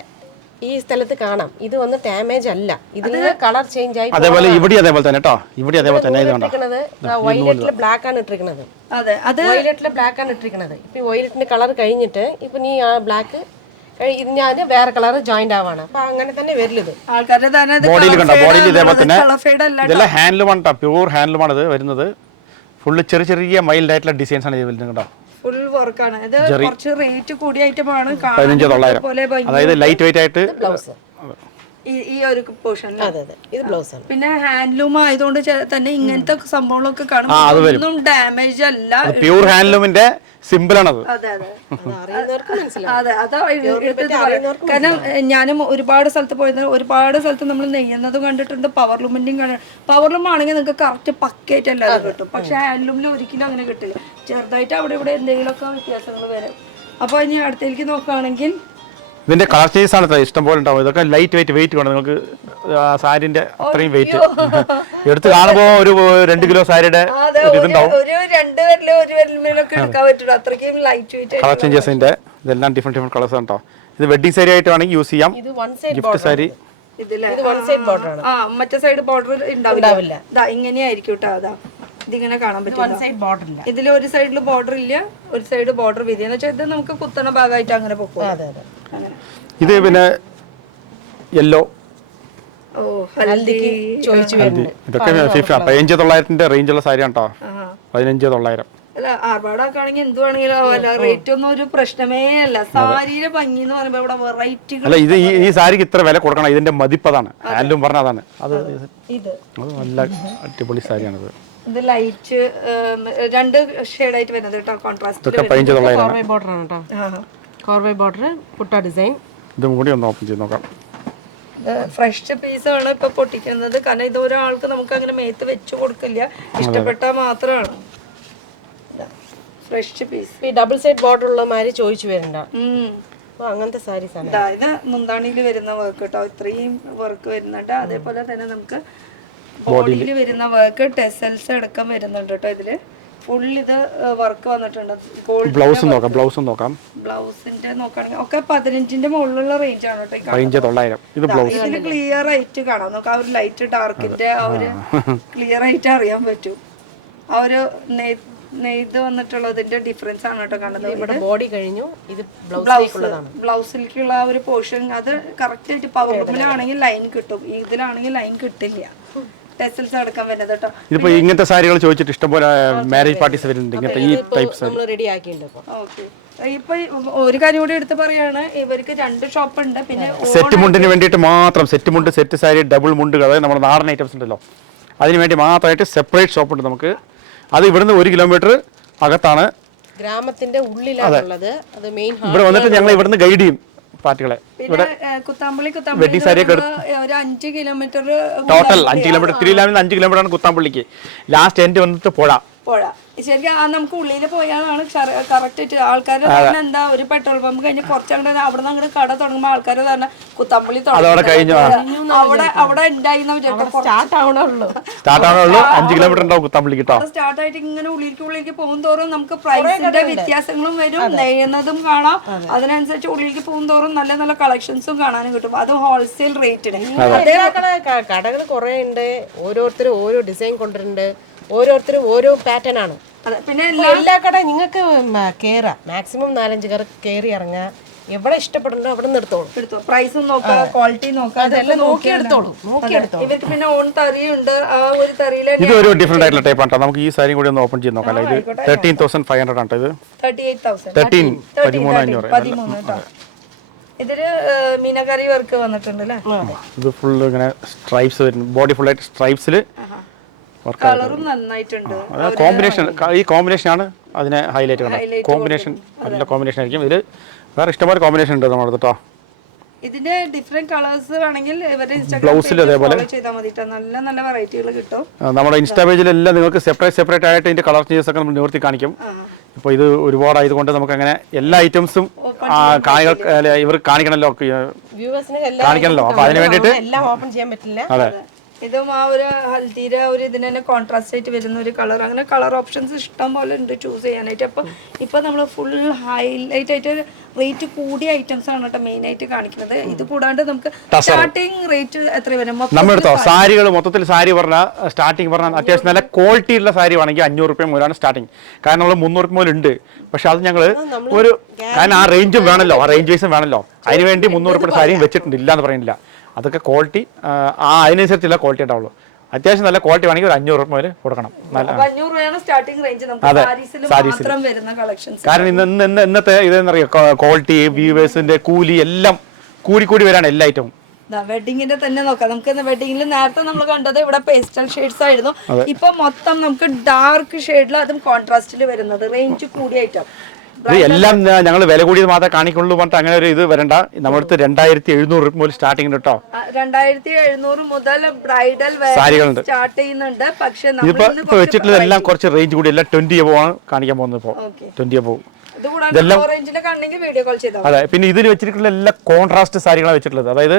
ഈ സ്ഥലത്ത് കാണാം, ഇത് വന്ന് ഡാമേജ് അല്ല, ഇതിന് കളർ ചേഞ്ച് ആയി. അതേപോലെ ഇവിടെ അതേപോലെ തന്നെ കേട്ടോ, ഇവിടെ അതേപോലെ തന്നെ. ഇത് കണ്ടോ, വയലറ്റില് ബ്ലാക്ക് ആണ് ഇട്ടിരിക്കുന്നത്. അതെ, അത് വയലറ്റില് ബ്ലാക്ക് ആണ് ഇട്ടിരിക്കുന്നത്. ഇപ്പൊ വയലറ്റിന്റെ കളർ കഴിഞ്ഞിട്ട് ഇപ്പൊ നീ ആ ബ്ലാക്ക് ഇത് ഞാൻ വേറെ കളർ ജോയിന്റ് ആവാണ്. അപ്പൊ അങ്ങനെ തന്നെ വരില്ലത് ആൾക്കാരുടെ തന്നെ ബോഡിയിൽ കണ്ടോ, ബോഡിയിൽ ഇതേപോലെ തന്നെ. ഇതെല്ലാം ഹാൻഡ്ലൂമാണ് കേട്ടോ, പ്യൂർ ഹാൻഡ്ലൂമാണ് ഇത് വരുന്നത്. ഫുള്ള് ചെറിയ ചെറിയ മൈൽഡ് ആയിട്ടുള്ള ഡിസൈൻസ് ആണ് ഇത് വരുന്നത് കേട്ടോ. ഫുൾ വർക്കാണ് ഇത്. കുറച്ച് റേറ്റ് കൂടിയ ഐറ്റമാണ്. 15900. അതായത് ലൈറ്റ് വെയിറ്റ് ആയിട്ട് ബ്ലൗസ് ഈ ഒരു പോർഷൻ. അതെ അതെ, ഇത് ബ്ലൗസ് ആണ്. പിന്നെ ഹാൻഡ്ലൂം ആയതുകൊണ്ട് തന്നെ ഇങ്ങനത്തെ സംഭവങ്ങളൊക്കെ കാണും, ഒന്നും ഡാമേജ് അല്ല, പ്യൂർ ഹാൻഡ്ലൂമിന്റെ സിമ്പിൾ ആണത്. അതെ അതെ അറിയുന്നവർക്ക് മനസ്സിലാവും. അതെ, അതാ കാരണം ഞാനും ഒരുപാട് സ്ഥലത്ത് പോയത്, ഒരുപാട് സ്ഥലത്ത് നമ്മൾ നെയ്യുന്നതും കണ്ടിട്ടുണ്ട്, പവർലൂമിന്റെയും കണ്ടിട്ടുണ്ട്. പവർലൂം ആണെങ്കിൽ നിങ്ങൾക്ക് കറക്റ്റ് പക്കയായിട്ട് എല്ലാവരും കിട്ടും. പക്ഷെ ഹാൻഡ്ലൂമിൽ ഒരിക്കലും അങ്ങനെ കിട്ടില്ല, ചെറുതായിട്ട് അവിടെ ഇവിടെ എന്തെങ്കിലുമൊക്കെ വ്യത്യാസങ്ങൾ വരും. അപ്പോൾ ഇനി അടുത്തേക്ക് നോക്കുകയാണെങ്കിൽ ഇതിന്റെ കളർ ചേഞ്ചസ് ആണ് ഇഷ്ടം പോലെ ഉണ്ടാവും. ഇതൊക്കെ ലൈറ്റ് വെയിറ്റ് വേണം നിങ്ങൾക്ക്, സാരിന്റെ അത്രയും വെയിറ്റ് എടുത്ത് കാണുമ്പോൾ ഒരു 2 കിലോ സാരിയുടെ ഇതുണ്ടാവും. ഒരു 2 വിരല് 1 വിരലിലൊക്കെ എടുക്കാൻ പറ്റുള്ളൂ, അത്രയ്ക്കും ലൈറ്റ് വെയിറ്റ്. കളർ ചേഞ്ചസിന്റെ ഇതെല്ലാം ഡിഫറെന്റ് കളേഴ്സ് ഉണ്ടോ. ഇത് വെഡിങ് സാരി ആയിട്ട് വേണമെങ്കിൽ യൂസ് ചെയ്യാം. ഇത് വൺ സൈഡ് ഗിഫ്റ്റ് സാരി. ഇതില് വൺ സൈഡ് ബോർഡർ ആണ്. മറ്റേ സൈഡ് ബോർഡർ ഉണ്ടാവില്ല. ഇങ്ങനെയായിരിക്കും കേട്ടോ. അതാ ഇതിങ്ങനെ കാണാൻ പറ്റും. വൺ സൈഡ് ബോർഡർ ഇല്ല, ഇതിൽ ഒരു സൈഡിൽ ബോർഡർ ഇല്ല, ഒരു സൈഡ് ബോർഡർ വിരിയെന്ന് വെച്ചാൽ ഇത് നമുക്ക് കുത്തണ ഭാഗമായിട്ട് അങ്ങനെ പൊക്കും. അതെ അതെ. അങ്ങനെ ഇത് പിന്നെ യെല്ലോ. ഓ, ഹൽദിക്ക് ചോദിച്ചു വരുന്നുണ്ട്. ഇതൊക്കെ 15900 റേഞ്ചുള്ള സാരിയാണ് കേട്ടോ. 15900. അല്ല, ആർഭാടാക്കുകയാണെങ്കിൽ എന്ത് വേണമെങ്കിലും റേറ്റ് ഒന്നും ഒരു പ്രശ്നമേ അല്ല. സാരിയുടെ ഭംഗി എന്ന് പറയുമ്പോൾ ഇവിടെ വെറൈറ്റികൾ. അല്ല, ഇത് ഈ സാരിക്ക് ഇത്ര വില കൊടുക്കണം, ഇതിന്റെ മതിപ്പതാണ്. ഹാൻഡ്ലൂം പറഞ്ഞ അതാണ്. അത് നല്ല അടിപൊളി സാരിയാണിത്. ഇത് ലൈറ്റ് 2 ഷെയ്ഡായിട്ട് വരുന്നത് കേട്ടോ, കോൺട്രാസ്റ്റ്. ഇതൊക്കെ 15900. കോർവേ ബോർഡർ ആണ് കേട്ടോ. കോർവേ ബോർഡർ പുട്ട ഡിസൈൻ. ഇതും കൂടി ഒന്ന് ഓപ്പൺ ചെയ്ത് നോക്കാം. ഫ്രഷ് പീസാണ് ഇപ്പൊ പൊട്ടിക്കുന്നത്, കാരണം ഇത് ഒരാൾക്ക് നമുക്ക് അങ്ങനെ മേത്ത് വെച്ച് കൊടുക്കില്ല, ഇഷ്ടപ്പെട്ടാൽ മാത്രമാണ്. Fresh piece. ഈ ഡബിൾ സൈഡ് ബോർഡർ ഉള്ള മാതിരി ചോദിച്ചു വരുന്നുണ്ട്. അങ്ങനത്തെ സാരീസ് ആണ്. ഇത് മുന്താണിയിൽ വരുന്ന വർക്ക് കേട്ടോ, ഇത്രയും വർക്ക് വരുന്നുണ്ട്. അതേപോലെ തന്നെ നമുക്ക് ബോഡിയിൽ വരുന്ന വർക്ക്, ടെസൽസ് അടക്കം വരുന്നുണ്ട് കേട്ടോ. ഇതില് ഫുൾ ഇത് വർക്ക് വന്നിട്ടുണ്ട്. ബ്ലൗസും നോക്കാം. ബ്ലൗസിന്റെ നോക്കുകയാണെങ്കിൽ ഒക്കെ 15ന്റെ മുകളിലുള്ള റേഞ്ച് ആണ് കേട്ടോ. 15900. ഇത് ബ്ലൗസ്. ഇതിന് ക്ലിയർ ആയിട്ട് കാണാം. നമുക്ക് ആ ഒരു ലൈറ്റ് ഡാർക്കിന്റെ ആ ഒരു ക്ലിയർ ആയിട്ട് അറിയാൻ പറ്റും. ആ ഒരു നെയ്ത് വന്നിട്ടുള്ളതിന്റെ ഡിഫറൻസ് ആണ് കേട്ടോ കാണുന്നത്. ഇവിടെ ബോഡി കഴിഞ്ഞു, ഇത് ബ്ലൗസിലേക്കുള്ള ആ ഒരു പോർഷൻ അത് കറക്റ്റ് ആയിട്ട് പവർലൂമിലാണെങ്കിൽ ലൈൻ കിട്ടും, ഇതിലാണെങ്കിൽ ലൈൻ കിട്ടില്ല. ടെസൽസ് അടക്കം വരുന്നത് കേട്ടോ. ഇതിപ്പോ ഇങ്ങനത്തെ സാരികൾ ചോദിച്ചിട്ട് ഇഷ്ടംപോലെ മാരേജ് പാർട്ടീസ് വരുന്നുണ്ട്, ഇങ്ങനത്തെ ഈ ടൈപ്പ് സാരി. റെഡി ആക്കിയിട്ടുണ്ട്. ഓക്കെ, ഇപ്പൊ ഒരു കാര്യം കൂടി എടുത്ത് പറയാണ്, ഇവർക്ക് 2 ഷോപ്പ് ഉണ്ട്. പിന്നെ സെറ്റ് മുണ്ടിന് വേണ്ടിയിട്ട് മാത്രം, സെറ്റ് മുണ്ട്, സെറ്റ് സാരി, ഡബിൾ മുണ്ട്, അതായത് നമ്മുടെ നാടൻ ഐറ്റംസ് ഉണ്ടല്ലോ, അതിന് വേണ്ടി മാത്രമായിട്ട് സെപ്പറേറ്റ് ഷോപ്പ് ഉണ്ട് നമുക്ക്. അത് ഇവിടുന്ന് 1 കിലോമീറ്റർ അകത്താണ്, ഗ്രാമത്തിന്റെ ഉള്ളിലാണുള്ളത്. അത് മെയിൻ ഇവിടെ വന്നിട്ട് ഞങ്ങൾ ഇവിടുന്ന് ഗൈഡ് ചെയ്യും പാർട്ടികളെ. പിന്നെ കുത്താമ്പള്ളി ഒരു 5 കിലോമീറ്റർ ടോട്ടൽ 5 കിലോമീറ്റർ, 5 കിലോമീറ്റർ ആണ് കുത്താമ്പള്ളിക്ക്. ലാസ്റ്റ് എൻഡ് വന്നിട്ട് പുഴ. ശരിക്കും നമുക്ക് ഉള്ളിൽ പോയാലാണ് കറക്റ്റ് ആയിട്ട് ആൾക്കാർ എന്താ, ഒരു പെട്രോൾ പമ്പ് കഴിഞ്ഞ് കുറച്ചങ്ങോട്ട് അവിടെ നിന്ന് അങ്ങോട്ട് കട തുടങ്ങുമ്പോൾ ആൾക്കാർ തന്നെ കുത്തമ്പള്ളി അവിടെ ഉണ്ടായിരുന്നു സ്റ്റാർട്ട് ആവണുള്ളൂ. 5 കിലോമീറ്റർ ഉണ്ടാവും കുത്തമ്പള്ളി കിട്ടോ. സ്റ്റാർട്ട് ആയിട്ട് ഇങ്ങനെ ഉള്ളിലേക്ക് പോകും തോറും നമുക്ക് പ്രൈസിന്റെ വ്യത്യാസങ്ങളും വരും, നെയ്യുന്നതും കാണാം. അതിനനുസരിച്ച് ഉള്ളിലേക്ക് പോകും തോറും നല്ല നല്ല കളക്ഷൻസും കാണാനും കിട്ടും. അത് ഹോൾസെയിൽ റേറ്റിന്. കടകൾ കുറെ ഉണ്ട്, ഓരോരുത്തരും ഓരോ ഡിസൈൻ കൊണ്ടുവരുന്നുണ്ട്, ഓരോരുത്തരും ഓരോ പാറ്റേൺ ആണ്. പിന്നെ എല്ലാ കട നിങ്ങൾക്ക് കേറാം, മാക്സിമം 4-5 കട കയറി ഇറങ്ങാം. എവിടെ ഇഷ്ടപ്പെടുന്നുണ്ടോ അവിടെ നിന്ന് എടുത്തോളൂ. പ്രൈസും നോക്കാം, ക്വാളിറ്റി നോക്കാം, അതെല്ലാം നോക്കിയെടുത്തോളൂ. ഇവർക്ക് പിന്നെ ഓൺ തറിയുണ്ട്. ആ ഒരു തറിയിലെ ഇത് ഒരു ഡിഫറെന്റ് ആയിട്ടുള്ള ടൈപ്പ് ആണ്. നമുക്ക് ഈ സാരി കൂടി ഒന്ന് ഓപ്പൺ ചെയ്ത് നോക്കാം. ഇത് 13,500 ആണ്. ഇത് 13,500. ഇതില് മീനക്കറി വർക്ക് വന്നിട്ടുണ്ട് അല്ലേ. ഇത് ഫുൾ ഇങ്ങനെ സ്ട്രൈപ്സ് വരുന്നു, ബോഡി ഫുൾ ആയിട്ട് സ്ട്രൈപ്സിൽ. കളറും നന്നായിട്ടുണ്ട്. ഈ കോമ്പിനേഷൻ ആണ് അതിനെ ഹൈലൈറ്റ് ചെയ്യുന്നത്. കോമ്പിനേഷൻ നല്ല കോമ്പിനേഷൻ ആയിരിക്കും. ഇതിൽ വേറെ ഇഷ്ടംപോലെ കോമ്പിനേഷൻ ഉണ്ട് നമ്മുടെ കേട്ടോ. ഇതിന്റെ ഡിഫറെന്റ് കളേഴ്സ് വേണമെങ്കിൽ ഇവരുടെ ബ്ലൗസിൽ അതേപോലെ ചെയ്താൽ മതി. നല്ല നല്ല വെറൈറ്റികൾ കിട്ടും. നമ്മുടെ ഇൻസ്റ്റാ പേജിലെല്ലാം നിങ്ങൾക്ക് സെപ്പറേറ്റ് ആയിട്ട് ഇതിന്റെ കളർ ചേഞ്ചസ് ഒക്കെ നമ്മൾ നിവർത്തി കാണിക്കും. ഇപ്പോൾ ഇത് ഒരുപാടായതുകൊണ്ട് നമുക്ക് അങ്ങനെ എല്ലാ ഐറ്റംസും കാണികൾ ഇവർ കാണിക്കണമല്ലോ, വ്യൂവേഴ്സിന് കാണിക്കണമല്ലോ. അപ്പോൾ അതിന് വേണ്ടിയിട്ട് എല്ലാം ഓപ്പൺ ചെയ്യാൻ പറ്റില്ല. അതെ, ഇതും ആ ഒരു ഹൽദിയുടെ ഒരു ഇതിന് തന്നെ കോൺട്രാസ്റ്റ് ആയിട്ട് വരുന്ന ഒരു കളർ. അങ്ങനെ കളർ ഓപ്ഷൻസ് ഇഷ്ടം പോലെ ഉണ്ട് ചൂസ് ചെയ്യാനായിട്ട്. അപ്പോൾ ഇപ്പൊ നമ്മൾ ഫുൾ ഹൈലൈറ്റ് ആയിട്ട് റേറ്റ് കൂടിയ ഐറ്റംസ് ആണ് കേട്ടോ മെയിൻ ആയിട്ട് കാണിക്കുന്നത്. ഇത് കൂടാണ്ട് നമുക്ക് സ്റ്റാർട്ടിങ് റേറ്റ് എത്ര വരും? നമ്മളെടുത്തോ സാരികൾ മൊത്തത്തിൽ സാരി പറഞ്ഞാൽ സ്റ്റാർട്ടിങ് പറഞ്ഞാൽ അത്യാവശ്യം നല്ല ക്വാളിറ്റി ഉള്ള സാരി വേണമെങ്കിൽ 500 രൂപ മുതലാണ് സ്റ്റാർട്ടിങ്. കാരണം നമ്മൾ 300 രൂപ മുതലുണ്ട്. പക്ഷെ അത് ഞങ്ങൾ ഒരു കാരണം ആ റേഞ്ചും വേണമല്ലോ, ആ റേഞ്ച് വൈസും വേണമല്ലോ. അതിനുവേണ്ടി 300 രൂപയുടെ സാരിയും വെച്ചിട്ടുണ്ട്, ഇല്ല എന്ന് പറയുന്നില്ല. അതൊക്കെ ക്വാളിറ്റി അതിനനുസരിച്ചുള്ള ക്വാളിറ്റി ഉണ്ടാവുള്ളൂ. അത്യാവശ്യം നല്ല ക്വാളിറ്റി വേണമെങ്കിൽ ഒരു 500 രൂപ മുതൽ കൊടുക്കണം. കാരണം ഇന്നത്തെ ഇതെന്നറിയോ ക്വാളിറ്റി, വ്യൂവേഴ്സിന്റെ കൂലി എല്ലാം കൂടി വരാണ് എല്ലാ ഐറ്റവും. വെഡിങ്ങിന്റെ തന്നെ നോക്കാം. നമുക്ക് വെഡിങ്ങിൽ നേരത്തെ നമ്മൾ കണ്ടത് ഇവിടെ പേസ്റ്റൽ ഷെയ്ഡ്സ് ആയിരുന്നു. ഇപ്പൊ മൊത്തം നമുക്ക് ഡാർക്ക് ഷെയ്ഡിൽ അതും കോൺട്രാസ്റ്റിൽ വരുന്നത് റേഞ്ച് കൂടിയ ഐറ്റം. ഇത് എല്ലാം ഞങ്ങൾ വില കൂടിയത് മാത്രമേ കാണിക്കുള്ളൂ പറഞ്ഞിട്ട് അങ്ങനെ ഒരു ഇത് വരണ്ട. നമ്മുടെ അടുത്ത് 2700 രൂപ മുതൽ സ്റ്റാർട്ടിങ് കേട്ടോ. 2700 മുതൽ ബ്രൈഡൽ സാരികളുണ്ട് സ്റ്റാർട്ട് ചെയ്യുന്നുണ്ട്. പക്ഷെ ഇപ്പൊ വെച്ചിട്ടുള്ളത് എല്ലാം കുറച്ച് റേഞ്ച് കൂടി, എല്ലാം 20 എബോ ആണ് കാണിക്കാൻ പോകുന്നത്. ഇപ്പോൾ 20 എബോ ഇതെല്ലാം. അതെ, പിന്നെ ഇതിൽ വെച്ചിട്ടുള്ള എല്ലാ കോൺട്രാസ്റ്റ് സാരികളാണ് വെച്ചിട്ടുള്ളത്. അതായത്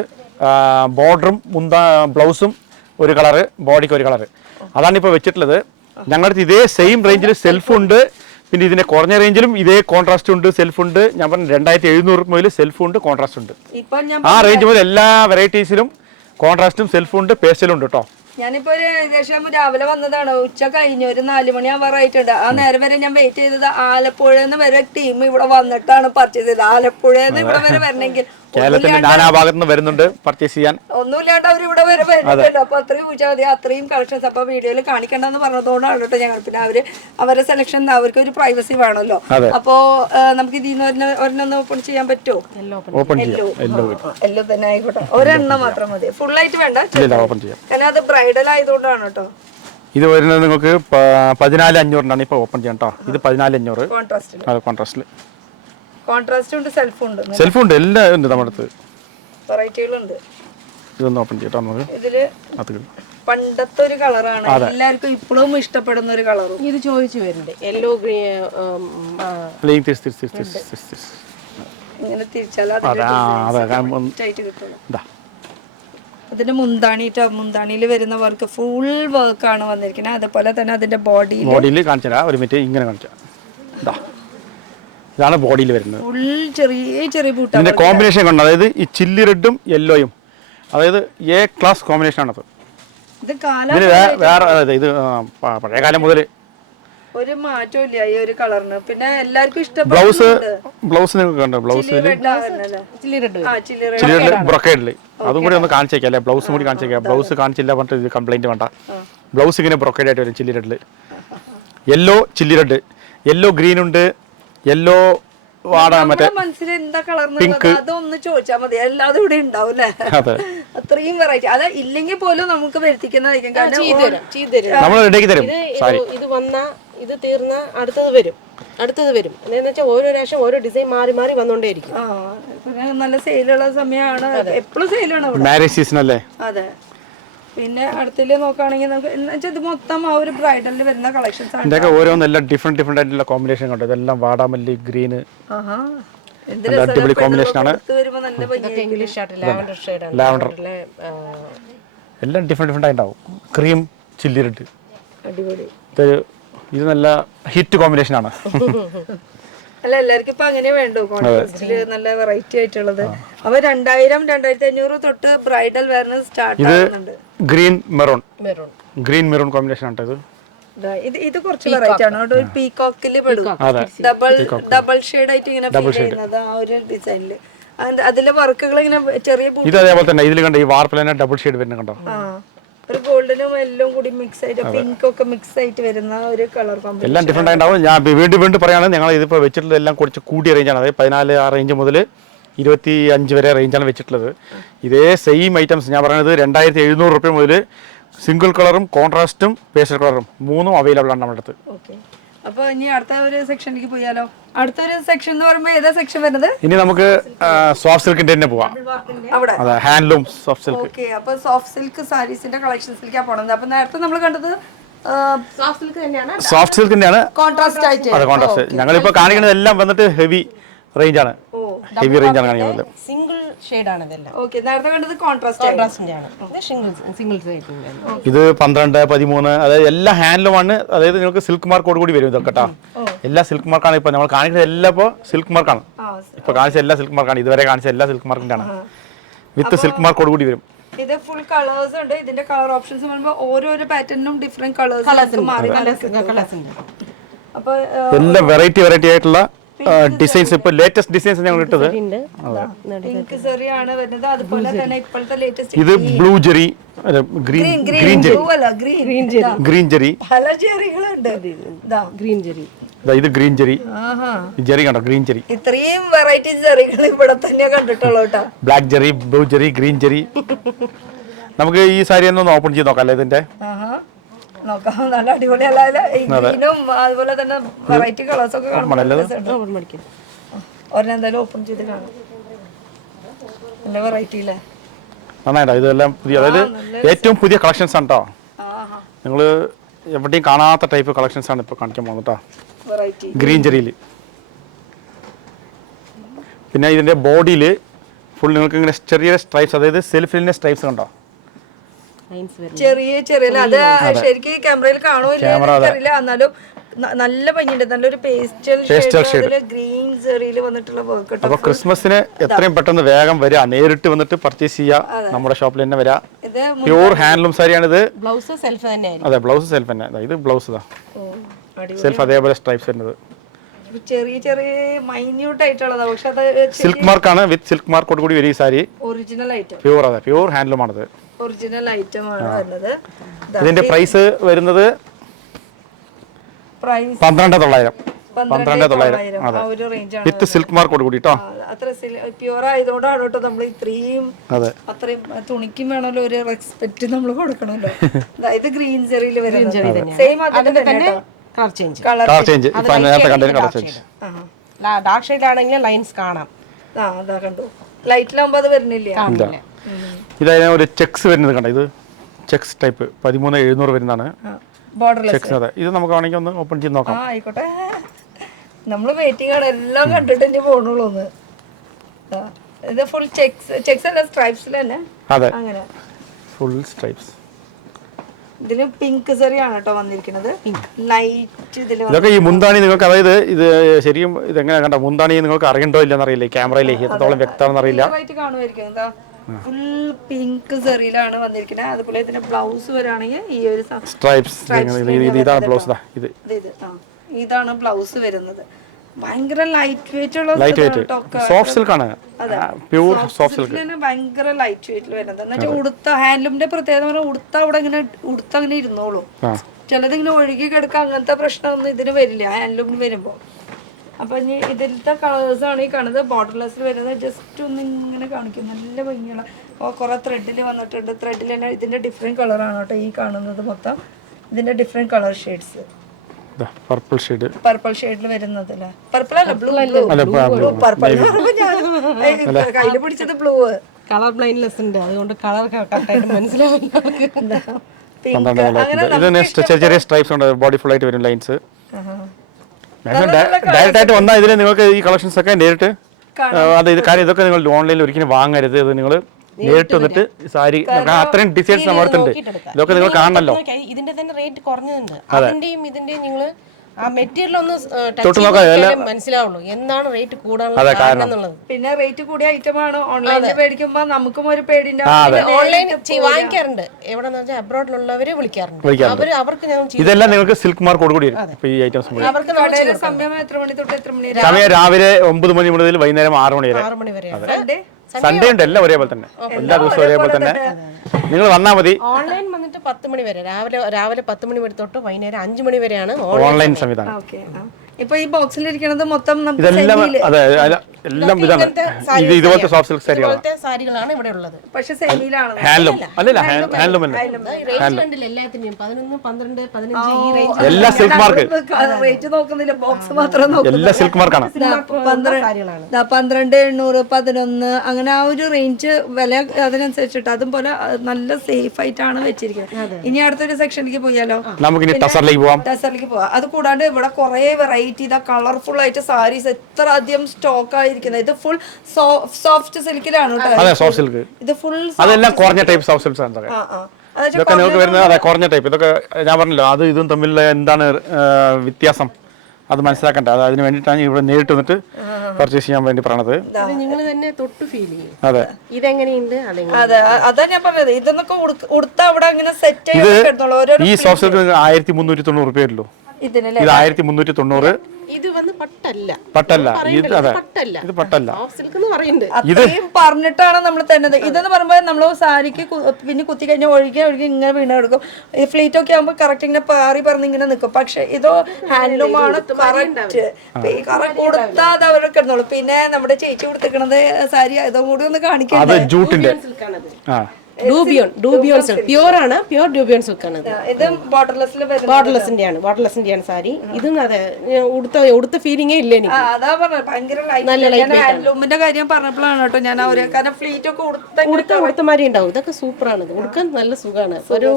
ബോർഡറും ബ്ലൗസും ഒരു കളറ്, ബോഡിക്ക് ഒരു കളറ്, അതാണ് ഇപ്പോൾ വെച്ചിട്ടുള്ളത്. ഞങ്ങളുടെ അടുത്ത് ഇതേ സെയിം റേഞ്ചിൽ സെൽഫുണ്ട്. പിന്നെ ഇതിന്റെ കുറഞ്ഞ റേഞ്ചിലും ഇതേ കോൺട്രാസ്റ്റ് ഉണ്ട്, സെൽഫ് ഉണ്ട്. ഞാൻ പറഞ്ഞു 2700 മുതൽ സെൽഫ് ഉണ്ട്, കോൺട്രാസ്റ്റ് ഉണ്ട്. ആ റേഞ്ച് മുതൽ എല്ലാ വെറൈറ്റീസിലും കോൺട്രാസ്റ്റും സെൽഫും ഉണ്ട്, പേസ്റ്റലും ഉണ്ട് കേട്ടോ. ഞാനിപ്പോ ഒരു ഏകദേശം രാവിലെ വന്നതാണ്, ഉച്ച കഴിഞ്ഞു, ഒരു 4 മണി ആവാറായിട്ടുണ്ട്. ആ നേരം വരെ ഞാൻ വെയിറ്റ് ചെയ്തത് ആലപ്പുഴന്ന് വരെ ടീം ഇവിടെ വന്നിട്ടാണ് പർച്ചേസ് ചെയ്തത്. ആലപ്പുഴന്ന് ഇവിടെ വരെ വരണമെങ്കിൽ കേരളത്തിന്റെ നാനാഭാഗത്ത് നിന്ന് വരുന്നുണ്ട് പർച്ചേസ് ചെയ്യാൻ. ഒന്നുമില്ലാണ്ട് അവർ ഇവിടെ വരെ വരുന്നുണ്ട്. അപ്പൊ അത്രയും ചോദിച്ചാൽ മതി, അത്രയും കളക്ഷൻസ്. അപ്പൊ വീഡിയോയിൽ കാണിക്കണ്ടെന്ന് പറഞ്ഞതുകൊണ്ടാണ് കേട്ടോ ഞങ്ങൾ. പിന്നെ അവരെ സെലക്ഷൻ അവർക്ക് ഒരു പ്രൈവസി വേണമല്ലോ. അപ്പോ നമുക്ക് ഇതിൽ നിന്ന് ഒരെണ്ണം ഓപ്പൺ ചെയ്യാൻ പറ്റുമോ? എല്ലോ തന്നെ ആയിക്കോട്ടെ, ഒരെണ്ണം മാത്രം മതി, ഫുൾ ആയിട്ട് വേണ്ട. കാരണം അത് ബ്രൈഡൽ ആയതുകൊണ്ടാണ് കേട്ടോ. ഇത് വരുന്നത് നിങ്ങൾക്ക് 14,500 ഇപ്പൊ ഓപ്പൺ ചെയ്യാം കേട്ടോ. ഇത് 14,500 കോൺട്രാസ്റ്റിൽ. കോൺട്രാസ്റ്റ് ഉണ്ട്, സെൽഫ് ഉണ്ട്, എല്ലാം ഉണ്ട് നമ്മുടെ അടുത്ത്. വെറൈറ്റികളുണ്ട്. ഇതൊന്ന് ഓപ്പൺ ചെയ്യട്ടോ. നമുക്ക് ഇതില് പണ്ടത്തെ ഒരു കളറാണ്, എല്ലാവർക്കും ഇപ്പോഴും ഇഷ്ടപ്പെടുന്ന ഒരു കളറും. ഇത് ചോദിച്ചു വരുന്നുണ്ട് യെല്ലോ ഇങ്ങനെ തിരിച്ചാൽ അതിന്റെ മുന്താണിയിൽ വരുന്ന വർക്ക് ഫുൾ വർക്ക് ആണ് വന്നിരിക്കുന്നത്. അതുപോലെ തന്നെ അതിന്റെ ബോഡിയിൽ കാണിച്ചാ ഒരു മിനിറ്റ് ഇങ്ങനെ കാണിച്ചാ ഇതാണ് ബോഡിയിൽ വരുന്നത്. ഫുൾ ചെറിയ ബൂട്ടാ. ഇതിന്റെ കോമ്പിനേഷൻ കണ്ടോ, അതായത് ഈ ചില്ലി റെഡും യെല്ലോയും, അതായത് എ ക്ലാസ് കോമ്പിനേഷൻ ആണത്. ഇതിന് വേറെ ഇത് പഴയ കാലം മുതൽ ഒരു മാറ്റവും ഇല്ല ഈ ഒരു കളറിന്. പിന്നെ എല്ലാവർക്കും ബ്ലൗസ് നിങ്ങൾക്ക് കണ്ടോ, ബ്ലൗസ് ചില്ലി റെഡ് ബ്രൊക്കേഡില്. അതും കൂടി ഒന്ന് കാണിച്ചേക്കാം അല്ലെ, ബ്ലൗസും കൂടി കാണിച്ചേക്കാം. ബ്ലൗസ് കാണിച്ചില്ല പറഞ്ഞിട്ട് ഇത് കംപ്ലൈന്റ് വേണ്ട. ബ്ലൗസ് ഇങ്ങനെ ബ്രൊക്കേഡ് ആയിട്ട് വരും, ചില്ലി റെഡില്. Yellow chilli red, yellow green ഉണ്ട്, യെല്ലോ മനസ്സിൽ എന്താ കളർന്ന് അതൊന്ന് ചോദിച്ചാൽ മതി, എല്ലാതും ഇവിടെ ഉണ്ടാവും അല്ലേ. അത്രയും വെറൈറ്റി. അത് ഇല്ലെങ്കിൽ പോലും നമുക്ക് വരുത്തിക്കുന്നതായിരിക്കും. ഇത് വന്ന ഇത് തീർന്ന അടുത്തത് വരും എന്താന്ന് വെച്ചാൽ ഓരോ പ്രാവശ്യം ഓരോ ഡിസൈൻ മാറി വന്നോണ്ടേയിരിക്കും. നല്ല സെയിലുള്ള സമയമാണ്, എപ്പോഴും സെയിലാണ് മാരേജ് സീസൺ അല്ലേ. അതെ. പിന്നെ അടുത്തില് നോക്കുകയാണെങ്കിൽ നമുക്ക് എന്നുവെച്ചാൽ ഇത് മൊത്തം ആ ഒരു ബ്രൈഡലിൽ വരുന്ന കളക്ഷൻസ് ആണ്. ഇതൊക്കെ ഓരോന്നെല്ലാം ഡിഫറെന്റ് ആയിട്ടുള്ള കോമ്പിനേഷൻ കണ്ടോ. ഇതെല്ലാം വാടാമല്ലി ഗ്രീന്, അടിപൊളി കോമ്പിനേഷൻ ആണ്. ലാവണ്ടർ എല്ലാം ഡിഫറെന്റ് ആയിട്ടുണ്ടാവും. ക്രീം ചില്ലി റെഡ്, അടിപൊളി. ഇത് നല്ല ഹിറ്റ് കോമ്പിനേഷൻ ആണ്. അല്ല എല്ലാവർക്കും ഇപ്പൊ അങ്ങനെ വേണ്ടോ കോൺട്രാസ്റ്റില് നല്ല വെറൈറ്റി ആയിട്ടുള്ളത്. അപ്പൊ 2000-2500 തൊട്ട് ബ്രൈഡൽ വെയറിന് സ്റ്റാർട്ട് ആവുന്നുണ്ട്. ഗ്രീൻ മെറൂൺ കോമ്പിനേഷൻ ആണ് ഇത്. ഇത് കുറച്ച് വെറൈറ്റി ആണ്. ഒരു പീകോക്കില് പെടും, ഡബിൾ ഷെയ്ഡ് ആയിട്ട് ഇങ്ങനെ ഫീൽ ചെയ്യുന്നത് ആ ഒരു ഡിസൈനില്. അതിലെ വർക്കുകൾ ഇങ്ങനെ ചെറിയ ഇത് അതേപോലെ തന്നെ ഇതിൽ കണ്ട ഈ വാർപ്പിൽ തന്നെ ഡബിൾ ഷെയ്ഡ് വരുന്ന കണ്ടോ. ഒരു ഗോൾഡനും എല്ലാം കൂടി മിക്സ് ആയിട്ട് പിങ്ക് ഒക്കെ മിക്സ് ആയിട്ട് വരുന്ന ഒരു കളർ കോമ്പിനേഷൻ. എല്ലാം ഡിഫറെന്റ് ആയിട്ടുണ്ടാവും. ഞാൻ വീണ്ടും പറയാണ്, ഞങ്ങൾ ഇതിപ്പോൾ വെച്ചിട്ടുള്ളത് എല്ലാം കുറച്ച് കൂടിയ റേഞ്ചാണ്. അതായത് 14 ആ റേഞ്ച് മുതൽ 25 വരെ റേഞ്ചാണ് വെച്ചിട്ടുള്ളത്. ഇതേ സെയിം ഐറ്റംസ് ഞാൻ പറയുന്നത് 2700 രൂപ മുതൽ സിംഗിൾ കളറും കോൺട്രാസ്റ്റും പേസ്റ്റൽ കളറും 3ഉം അവൈലബിൾ ആണ് നമ്മുടെ അടുത്ത്. അപ്പൊ ഇനി അടുത്ത ഒരു സെക്ഷനിലേക്ക് പോയാലോ. അടുത്തൊരു സെക്ഷൻ എന്ന് പറയുമ്പോൾ ഏതാ സെക്ഷൻ വരുന്നത്? ഇനി നമുക്ക് സോഫ്റ്റ് സിൽക്കിന്റെ തന്നെ പോവാം. അതെ, ഹാൻഡ്ലൂം സോഫ്റ്റ് സിൽക്ക്. ഓക്കെ, അപ്പൊ സോഫ്റ്റ് സിൽക്ക് സാരീസിന്റെ കളക്ഷൻസിലേക്കാണ് പോണത്. അപ്പൊ നേരത്തെ നമ്മൾ കണ്ടത് സോഫ്റ്റ് സിൽക്ക് തന്നെയാണ്. സോഫ്റ്റ് സിൽക്കിന്റെയാണ്. കോൺട്രാസ്റ്റ് ആയിട്ട്. അതെ, കോൺട്രാസ്റ്റ്. ഞങ്ങളിപ്പോ കാണിക്കുന്നത് എല്ലാം വന്നിട്ട് ഹെവി റേഞ്ച് ആണ്. ഹെവി റേഞ്ച് ആണ് കാണിക്കുന്നത്. സിംഗിൾ ഷെയ്ഡ് ആണ് ഇതെല്ലാം. ഓക്കെ, നേരത്തെ കണ്ടത് കോൺട്രാസ്റ്റ് കോൺട്രാസ്റ്റിന്റെ ആണ്. ഇത് സിംഗിൾ ഷെയ്ഡിന്റെ. ഇത് 12, 13, അതായത് എല്ലാ ഹാൻഡിലുമാണ്. അതായത് നിങ്ങൾക്ക് സിൽക്ക് മാർക്കോട് കൂടി വരും ഇതൊക്കെ കേട്ടോ. എല്ലാ സിൽക്ക് മാർക്കാണ് ഇപ്പൊ നമ്മൾ കാണിക്കുന്നത്. എല്ലാം ഇപ്പോൾ സിൽക്ക് മാർക്കാണ്. ഇപ്പൊ കാണിച്ച എല്ലാ സിൽക്ക് മാർക്കാണ്. ഇതുവരെ കാണിച്ച എല്ലാ സിൽക്ക് മാർക്കിന്റെ ആണ്. വിത്ത് സിൽക്ക് മാർക്കോട് കൂടി വരും. ഇത് ഫുൾ കളേഴ്സ് ഉണ്ട്. ഇതിന്റെ കളർ ഓപ്ഷൻസ് പറയുമ്പോൾ ഓരോരോ പാറ്റേണിനും ഡിഫറെന്റ് കളേഴ്സ് മാറി അപ്പൊ എല്ലാം വെറൈറ്റി ആയിട്ടുള്ള ഡിസൈൻസ്. ഇപ്പൊ ലേറ്റസ്റ്റ് ഡിസൈൻസ് ഞങ്ങൾ ഇട്ടത് പിങ്ക് സെറി ആണ് വരുന്നത്. അതുപോലെ തന്നെ ഇപ്പോഴത്തെ ലേറ്റസ്റ്റ് ഇത് ബ്ലൂ ജെറി, ഗ്രീൻ ജെറി, പല ജെറികളുണ്ട്. ഗ്രീൻ ജെറി, ഇത് ഗ്രീൻ ജെറി. ജെറി കണ്ടോ, ഗ്രീൻ ജെറി. ഇത്രയും വെറൈറ്റി ജെറികൾ ഇവിടെ തന്നെ കണ്ടിട്ടുള്ളൂ കേട്ടോ. Black Jerry, blue Jerry, green Jerry. നമുക്ക് ഈ സാരി ഒന്ന് ഓപ്പൺ ചെയ്ത് നോക്കാം അല്ലേ ഇതിന്റെ. നോക്കാം, നല്ല അടിപൊളിയല്ല. ഗ്രീനും അതുപോലെ തന്നെ വെറൈറ്റി കളേഴ്സ് ഒക്കെ ഒരെന്തായാലും ഓപ്പൺ ചെയ്ത് കാണാം. നല്ല വെറൈറ്റി അല്ലേ, നന്നായിട്ടോ. ഇതെല്ലാം പുതിയ, അതായത് ഏറ്റവും പുതിയ കളക്ഷൻസ് ആണ് കേട്ടോ. നിങ്ങൾ എവിടെയും കാണാത്ത ടൈപ്പ് കളക്ഷൻസ് ആണ് ഇപ്പോൾ കാണിക്കാൻ പോകുന്നത് കേട്ടോ. ഗ്രീൻ ജെറിയിൽ. പിന്നെ ഇതിന്റെ ബോഡിയിൽ ഫുൾ നിങ്ങൾക്ക് ഇങ്ങനെ ചെറിയ സ്ട്രൈപ്സ്, അതായത് സെൽഫിലിന്റെ സ്ട്രൈപ്സ് കണ്ടോ. ചെറിയ അത് ശരിക്കും ക്യാമറയിൽ കാണുമില്ല, എന്നാലും നല്ല ഭംഗിയുണ്ട്. നല്ലൊരു പേസ്റ്റൽ ഗ്രീൻ സെറിയിൽ വന്നിട്ടുള്ള വർക്ക്. അപ്പൊ ക്രിസ്മസിന് എത്രയും പെട്ടെന്ന് വേഗം വരിക, നേരിട്ട് വന്നിട്ട് പർച്ചേസ് ചെയ്യുക. നമ്മുടെ ഷോപ്പിൽ തന്നെ വരാം. പ്യൂർ ഹാൻഡ്ലൂം സാരിയാണിത്. ബ്ലൗസ് സെൽഫ് തന്നെയാണ്. അതെ, ബ്ലൗസ് സെൽഫ് തന്നെ. ഇത് ബ്ലൗസ് ഇതാ സെൽഫ്, അതേപോലെ സ്ട്രൈപ്സ് വരുന്നത്. ചെറിയ മൈന്യൂട്ട് ആയിട്ടുള്ളതാ, പക്ഷെ അത് സിൽക്ക് മാർക്കാണ്. വിത്ത് സിൽക്ക് മാർക്കോട് കൂടി വരും ഈ സാരി. Original item, pure. അതെ, പ്യൂർ ഹാൻഡ്ലൂം ആണിത്. ഒറിജിനൽ ഐറ്റം ആണ് വരുന്നത്. ഇതിന്റെ പ്രൈസ് വരുന്നത് 12,900. 12,900. അതെ, വിത്ത് സിൽക്ക് മാർക്കോട് കൂടി കേട്ടോ. അത്ര പ്യൂർ ആയതുകൊണ്ടാണ് കേട്ടോ നമ്മൾ ഇത്രയും. അത്രയും തുണിക്കും വേണമല്ലോ ഒരു റെസ്പെക്ട് നമ്മൾ കൊടുക്കണമല്ലോ. ഇത് ഗ്രീൻ ജെറിയിൽ വരുന്നത് സെയിം അതിന്റെ തന്നെ colour change. Colour change colour change. Dark shade ആണെങ്കിൽ ലൈൻസ് കാണാം. അതാ കണ്ടു. ലൈറ്റിലാകുമ്പോ അത് വരുന്നില്ല. ഇതായാലും ഒരു ചെക്സ് വരുന്നത് കണ്ടോ. ഇത് ചെക്സ് ടൈപ്പ് 13,700 വരുന്നതാണ്. ചെക്സ്. അതെ, ഇത് നമുക്ക് വേണമെങ്കിൽ ഒന്ന് ഓപ്പൺ ചെയ്ത് നോക്കാം. ആയിക്കോട്ടെ, നമ്മള് വെയിറ്റിംഗ് ആണ്. എല്ലാം കണ്ടിട്ട് ഇനി പോണുള്ളൂ ഒന്ന്. ഇത് ഫുൾ ചെക്സ് അല്ല, സ്ട്രൈപ്സിൽ തന്നെ. അതെ, അങ്ങനെ ഫുൾ സ്ട്രൈപ്സ്. ഇതിന് പിങ്ക് സെറി ആണ് കേട്ടോ വന്നിരിക്കുന്നത്. ലൈറ്റ് ഇതിൽ ഇതൊക്കെ ഈ മുന്താണി നിങ്ങൾക്ക്, അതായത് ഇത് ശരിക്കും ഇതെങ്ങനെ കണ്ടോ, മുന്താണി നിങ്ങൾക്ക് അറിയണ്ടോ ഇല്ലെന്നറിയില്ല. ക്യാമറയിൽ എത്രത്തോളം വ്യക്തമാണെന്ന് അറിയില്ല. കാണുമായിരിക്കും. എന്താ ഫുൾ പിങ്ക് സെറിയിലാണ് വന്നിരിക്കുന്നത്. അതുപോലെ ഇതിന്റെ ബ്ലൗസ് വരാണെങ്കിൽ ഈ ഒരു സ്ട്രൈപ്സ്. ഇതാണ് ബ്ലൗസ്. ഇതാണ് ബ്ലൗസ് വരുന്നത്. ഭയങ്കര ലൈറ്റ് വെയിറ്റ് ഉള്ള, സോഫ്റ്റ് സിൽക്ക് ആണ്. Pure soft silk. ഭയങ്കര ലൈറ്റ് വെയിറ്റിൽ വരുന്നത്. എന്നുവെച്ചാൽ ഉടുത്ത ഹാൻഡ്ലൂമിന്റെ പ്രത്യേകത പറഞ്ഞാൽ ഉടുത്ത അവിടെ ഇങ്ങനെ ഉടുത്ത അങ്ങനെ ഇരുന്നോളൂ. ചിലതിങ്ങനെ ഒഴുകി കിടക്കുക, അങ്ങനത്തെ പ്രശ്നമൊന്നും ഇതിന് വരില്ല ഹാൻഡ്ലൂമിന് വരുമ്പോ. അപ്പൊ ഇനി ഇതിലത്തെ കളേഴ്സ് ആണ് ഈ കാണുന്നത്. ബോർഡർലെസ്സിൽ വരുന്നത്. ജസ്റ്റ് ഒന്ന് ഇങ്ങനെ കാണിക്കും. നല്ല ഭംഗിയുള്ള കുറെ ത്രെഡിൽ വന്നിട്ടുണ്ട്. ത്രെഡിൽ തന്നെ ഇതിന്റെ ഡിഫറെന്റ് കളറാണ് കേട്ടോ ഈ കാണുന്നത് മൊത്തം. ഇതിന്റെ different colour shades. Purple shade, purple ഷെയ്ഡിൽ വരുന്നതല്ലേ. പർപ്പിൾ അല്ല, ബ്ലൂ. പർപ്പിൾ കയ്യില് പിടിച്ചത് ബ്ലൂ. കളർ ബ്ലൈൻഡ്നെസ് ഉണ്ട്, അതുകൊണ്ട് കളർ കറക്റ്റായിട്ട് മനസ്സിലാവില്ല. ചെറിയ സ്ട്രൈപ്സ് ഉണ്ട്. ബോഡി ഫുൾ ആയിട്ട് വരും ലൈൻസ്. ഡയറക്റ്റ് ആയിട്ട് വന്നാൽ ഇതിൽ നിങ്ങൾക്ക് ഈ കളക്ഷൻസ് ഒക്കെ നേരിട്ട്, അത് ഇത് കാര്യം ഇതൊക്കെ നിങ്ങൾ ഓൺലൈനിൽ ഒരിക്കലും വാങ്ങരുത്. ഇത് നിങ്ങൾ നേരിട്ട് വന്നിട്ട് സാരി, അത്രയും ഡിസൈൻസ് നമ്മുടെ അടുത്തുണ്ട്. ഇതൊക്കെ നിങ്ങൾ കാണണല്ലോ. ഇതിന്റെ തന്നെ റേറ്റ് കുറഞ്ഞതുണ്ട്. അതിന്റെയും ഇതിന്റെയും നിങ്ങൾ ആ മെറ്റീരിയൽ ഒന്ന് മനസ്സിലാവുള്ളൂ എന്താണ് റേറ്റ് കൂടാനുള്ള കാരണം എന്നുള്ളത്. പിന്നെ റേറ്റ് കൂടിയ ഐറ്റം ആണ്. ഓൺലൈനിൽ മേടിക്കുമ്പോ നമുക്കും ഒരു പേടിന്റെ. ഓൺലൈൻ വാങ്ങിക്കാറുണ്ട്. എവിടെന്ന് വെച്ചാൽ അബ്രോഡിലുള്ളവര് വിളിക്കാറുണ്ട്. അവർക്ക് ഇതെല്ലാം നിങ്ങൾക്ക് സിൽക്ക് മാർക്കോട് കൂടി വരും ഈ ഐറ്റംസ്. അവർക്ക് സമയം എത്ര മണി തൊട്ട് എത്ര മണി? സമയം രാവിലെ 9 മണി മുതൽ വൈകുന്നേരം 6 മണി വരെ. 6 മണി വരെ. സൺഡേ ഉണ്ട്. എല്ലാം ഒരേപോലെ തന്നെ, എല്ലാ ദിവസവും ഒരേപോലെ തന്നെ. നിങ്ങൾ വന്നാൽ മതി. ഓൺലൈൻ വന്നിട്ട് 10 മണി വരെ, രാവിലെ 10 മണി വരെ തൊട്ട് വൈകുന്നേരം 5 മണി വരെയാണ് ഓൺലൈൻ സംവിധാനം. ഇപ്പൊ ഈ ബോക്സിൽ ഇരിക്കുന്നത് മൊത്തം ഇതെല്ലാം. അതെ, എല്ലാം ഇതാണ് ഇത് ഇതുപോലത്തെ സോഫ്റ്റ് സിൽക്ക് സാരികളാണ് ഇതുപോലത്തെ സാരികളാണ് ഇവിടെ ഉള്ളത്. പക്ഷെ സെമിയിലാണ് ഹാൻഡ്ലൂം അല്ലല്ല ഹാൻഡ്ലൂം അല്ല റേറ്റ് കണ്ടില്ല എല്ലാത്തിനും 11, 12, 15 ഈ റേഞ്ച് എല്ലാ സിൽക്ക് മാർക്ക് റേറ്റ് നോക്കുന്നില്ല, ബോക്സ് മാത്രം നോക്കുന്നു. എല്ലാ സിൽക്ക് മാർക്കാണ്. 12,800, 11 അങ്ങനെ ആ ഒരു റേഞ്ച് വില അതിനനുസരിച്ചിട്ട് അതുപോലെ നല്ല സേഫ് ആയിട്ടാണ് വെച്ചിരിക്കുന്നത്. ഇനി അടുത്തൊരു സെക്ഷനിലേക്ക് പോയാലോ, നമുക്കിനി ടസറിലേക്ക് പോവാം. ടസറിലേക്ക് പോവാം. അത് കൂടാണ്ട് ഇവിടെ കുറെ വെറൈറ്റി ഇതാ കളർഫുൾ ആയിട്ട് സാരീസ് എത്ര അധികം സ്റ്റോക്ക് ആയിരിക്കുന്നത്. ഇത് ഫുൾ സോഫ്റ്റ് സിൽക്കിലാണ് കേട്ടോ. അതെ സോഫ്റ്റ് സിൽക്ക്, ഇത് ഫുൾ അതെല്ലാം കുറഞ്ഞ ടൈപ്പ് സോഫ്റ്റ് സിൽക്സ് ആണ് ഇതൊക്കെ. ഇതൊക്കെ നിങ്ങൾക്ക് വരുന്നത് അതെ കുറഞ്ഞ ടൈപ്പ്. ഇതൊക്കെ ഞാൻ പറഞ്ഞല്ലോ അത് ഇതും തമ്മിലുള്ള എന്താണ് വ്യത്യാസം അത് മനസ്സിലാക്കണ്ട. അത് അതിന് വേണ്ടിയിട്ടാണ് ഇവിടെ നേരിട്ട് വന്നിട്ട് പർച്ചേസ് ചെയ്യാൻ വേണ്ടി പറയണത്. നിങ്ങൾ തന്നെ തൊട്ട് ഫീൽ ചെയ്യും. അതെ ഇതെങ്ങനെയുണ്ട്. അതെ അതാ ഞാൻ പറഞ്ഞത്. ഇതൊന്നൊക്കെ ഉടുത്ത അവിടെ അങ്ങനെ സെറ്റ് ഇത് ചെയ്ത് ഈ സോഫ്റ്റ് സിൽക്ക് 1390 രൂപ ഉള്ളൂ. ഇതിനല്ലേ ഇത് 1390. ഇത് വന്ന് പട്ടല്ല പട്ടല്ല ഇത് അതെ പട്ടല്ല ഇത് പട്ടല്ല സിൽക്ക് എന്ന് പറയുന്നുണ്ട്. അത്രയും പറഞ്ഞിട്ടാണ് നമ്മൾ തരുന്നത്. ഇതെന്ന് പറയുമ്പോൾ നമ്മൾ സാരിക്ക് പിന്നെ കുത്തി കഴിഞ്ഞാൽ ഒഴുകി ഇങ്ങനെ വീണ് എടുക്കും. ഈ ഫ്ലീറ്റ് ഒക്കെ ആകുമ്പോൾ കറക്റ്റ് ഇങ്ങനെ പാറി പറഞ്ഞ് ഇങ്ങനെ നിൽക്കും. പക്ഷെ ഇതോ ഹാൻഡ്ലൂമാണ് കറക്റ്റ്. ഈ കറക്റ്റ് കൊടുത്താൽ അത് അവരൊക്കെ ഇടുന്നുള്ളൂ. പിന്നെ നമ്മുടെ ചേച്ചി കൊടുത്തിരിക്കണത് സാരി അതും കൂടി ഒന്ന് കാണിക്കാം. അത് ജൂട്ടിന്റെ ഡൂബിയോൺ സിൽക്ക് പ്യൂർ ആണ്. പ്യൂർ ഡൂബിയോൺ സിൽക്ക് ആണ്. ഇത് ബോർഡർലെസിന്റെ ആണ് സാരി. ഇതും അതെ ഉടുത്ത ഫീലിംഗേ ഇല്ല എനിക്ക്. അതാ പറഞ്ഞത് ഭയങ്കര ഹാൻഡ്ലൂമിന്റെ കാര്യം പറഞ്ഞപ്പോഴാണ് കേട്ടോ ഞാൻ അവര് കാരണം ഫ്ലീറ്റ് ഒക്കെ ഉടുത്തമാരി ഉണ്ടാവും. ഇതൊക്കെ സൂപ്പറാണ്. ഉടുക്കാൻ നല്ല സുഖമാണ്. ഒരു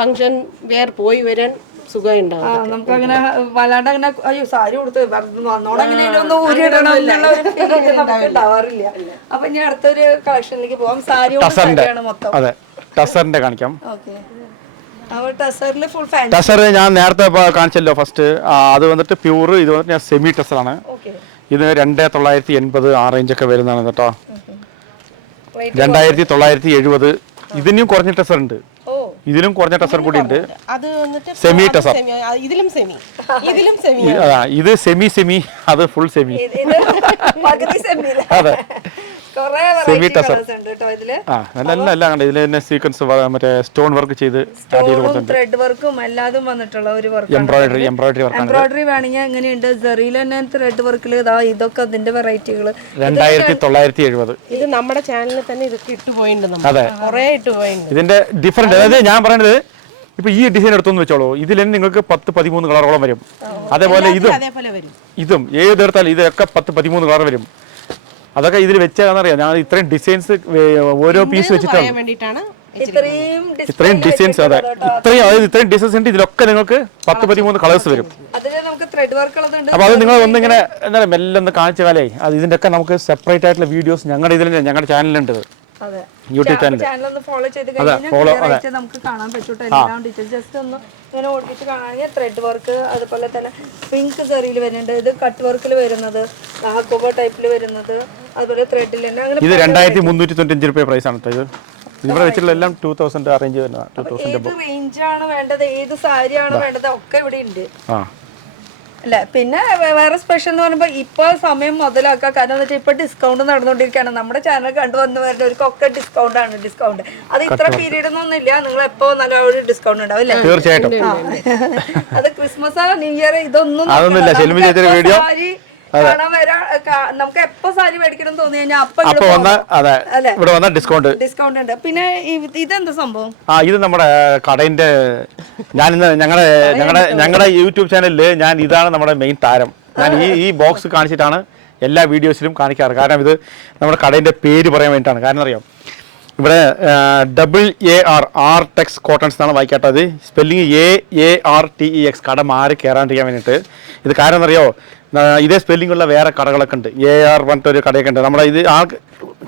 ഫംഗ്ഷൻ വേർ പോയി വരാൻ സുഖം ഉണ്ടാവും. നമുക്ക് അങ്ങനെ വല്ലാണ്ട് അങ്ങനെ അയ്യോ സാരി കൊടുത്ത് വന്നോടെ അങ്ങനെയല്ലോ ഒന്ന് ഊരിടണം എന്നുള്ള ഒരു ഫീലിംഗ് നമുക്ക് ഉണ്ടാവാറില്ല. അപ്പൊ ഇനി അടുത്തൊരു കളക്ഷനിലേക്ക് പോവാം. സാരിയാണ് മൊത്തം. അതെ ടസറിന്റെ കാണിക്കാം. ഫുൾ ടസർ ഞാൻ നേരത്തെ കാണിച്ചല്ലോ ഫസ്റ്റ്. അത് വന്നിട്ട് പ്യൂർ. ഇത് വന്നിട്ട് ഞാൻ സെമി ടസറാണ്. ഇത് 2980 ആ റേഞ്ചൊക്കെ വരുന്നതാണ് കേട്ടോ. 2970. ഇതിനും കുറഞ്ഞ ടസർ ഉണ്ട്. ഇതിലും കുറഞ്ഞ ടസർ കൂടി ഉണ്ട്. സെമി ടസർ. ഇത് സെമി അത് ഫുൾ സെമി. അതെ സെമി ടസർ. എല്ലാം കണ്ട ഇതിൽ തന്നെ സീക്വൻസ് മറ്റേ സ്റ്റോൺ വർക്ക് ചെയ്ത് ത്രെഡ് വർക്കും എല്ലാതും വന്നിട്ടുള്ള ഒരു എംബ്രോയിഡറി വർക്കാണ്. എംബ്രോയിഡറി വേണമെങ്കിൽ എങ്ങനെയുണ്ട് ജെറിയിൽ തന്നെ ത്രെഡ് വർക്കിൽ ഇതൊക്കെ അതിന്റെ വെറൈറ്റികൾ. 2970. ഇത് നമ്മുടെ ചാനലിൽ തന്നെ ഇതൊക്കെ ഇട്ടുപോയിട്ടുണ്ട്. അതെ കുറെ ഇട്ടുപോയിട്ടുണ്ട്. ഇതിന്റെ ഡിഫറെന്റ് അതായത് ഞാൻ പറയുന്നത് ഇപ്പൊ ഈ ഡിസൈൻ എടുത്തൊന്ന് വെച്ചോളൂ. ഇതിൽ തന്നെ നിങ്ങൾക്ക് 10-13 കളറോളം വരും. അതേപോലെ ഇതും ഏതെടുത്താലും ഇതൊക്കെ 10-13 കളർ വരും. അതൊക്കെ ഇതിൽ വെച്ചാന്നറിയാം. ഞാൻ ഇത്രയും ഡിസൈൻസ് ഓരോ പീസ് വെച്ചിട്ടാണ് ഇത്രയും ഡിസൈൻസ്. അതെ ഇത്രയും ഡിസൈൻസ് ഉണ്ട്. ഇതിലൊക്കെ നിങ്ങൾക്ക് 10-13 കളേഴ്സ് വരും. അപ്പൊ അത് നിങ്ങൾ ഒന്നിങ്ങനെ എന്താ പറയുക മെല്ലെ ഒന്ന് കാണിച്ച കാലേ അത് ഇതിന്റെ ഒക്കെ നമുക്ക് സെപ്പറേറ്റ് ആയിട്ടുള്ള വീഡിയോസ് ഞങ്ങളുടെ ചാനലിലുണ്ട്. യൂട്യൂബ് ചാനൽ ഫോളോ ചെയ്ത് കഴിഞ്ഞാൽ നമുക്ക് കാണാൻ പറ്റൂട്ടോ. എല്ലാം ഡീറ്റെയിൽസ് ജസ്റ്റ് ഒന്ന് ഇങ്ങനെ ഓടിച്ച് കാണാണെങ്കിൽ ത്രെഡ് വർക്ക് അതുപോലെ തന്നെ പിങ്ക് സെറിയിൽ വരുന്നുണ്ട്. ഇത് കട്ട് വർക്കിൽ വരുന്നത്, ആക്കോബ ടൈപ്പിൽ വരുന്നത്, അതുപോലെ ത്രെഡിൽ തന്നെ അങ്ങനെ. ഇത് 2395 രൂപ പ്രൈസ് ആണ് കേട്ടോ. ഇത് ഇവിടെ വെച്ചിട്ടുള്ള എല്ലാം 2000 അറേഞ്ച് ചെയ്യുന്നതാണ്. 2000 ഏത് റേഞ്ചാണ് വേണ്ടത്, ഏത് സാരിയാണ് വേണ്ടത് ഒക്കെ ഇവിടെ ഉണ്ട്. അല്ല പിന്നെ വേറെ സ്പെഷ്യൽ എന്ന് പറയുമ്പോൾ ഇപ്പോൾ സമയം മുതലാക്കുക. കാരണം എന്താ വെച്ചാൽ ഇപ്പോൾ ഡിസ്കൗണ്ട് നടന്നുകൊണ്ടിരിക്കുകയാണ്. നമ്മുടെ ചാനൽ കണ്ടുവന്ന് വരുന്നവർക്കൊക്കെ ഡിസ്കൗണ്ട് ആണ്. ഡിസ്കൗണ്ട് അത് ഇത്ര പീരീഡ് ഒന്നും ഇല്ല. നിങ്ങൾ എപ്പോ നല്ല ഒരു ഡിസ്കൗണ്ട് ഉണ്ടാവും അല്ലേ? തീർച്ചയായിട്ടും. അത് ക്രിസ്മസ് ന്യൂ ഇയർ ഇതൊന്നും നമുക്ക് എപ്പോ സാരി മേടിക്കണം തോന്നി കഴിഞ്ഞാൽ ഇവിടെ വന്ന ഡിസ്കൗണ്ട് ഉണ്ട്. പിന്നെ ഇതെന്താ സംഭവം? ഇത് നമ്മുടെ കടയിന്റെ ഞാൻ ഇന്ന് ഞങ്ങളുടെ യൂട്യൂബ് ചാനലില് ഞാൻ ഇതാണ് നമ്മുടെ മെയിൻ താരം. ഞാൻ ഈ ബോക്സ് കാണിച്ചിട്ടാണ് എല്ലാ വീഡിയോസിലും കാണിക്കാറ്. കാരണം ഇത് നമ്മുടെ കടയിന്റെ പേര് പറയാൻ വേണ്ടിയിട്ടാണ്. കാരണം അറിയാം ഇവിടെ AAR ടെക്സ് കോട്ടൺസ് എന്നാണ് വായിക്കാട്ടത്. Spelling AARTEX. കട മാറി കയറാണ്ടിരിക്കാൻ വേണ്ടിയിട്ട്. ഇത് കാരണം എന്നറിയോ ഇതേ സ്പെല്ലിംഗ് ഉള്ള വേറെ കടകളൊക്കെ ഉണ്ട്. AR പറഞ്ഞിട്ട് ഒരു കടയൊക്കെ ഉണ്ട്. നമ്മുടെ ഇത് ആ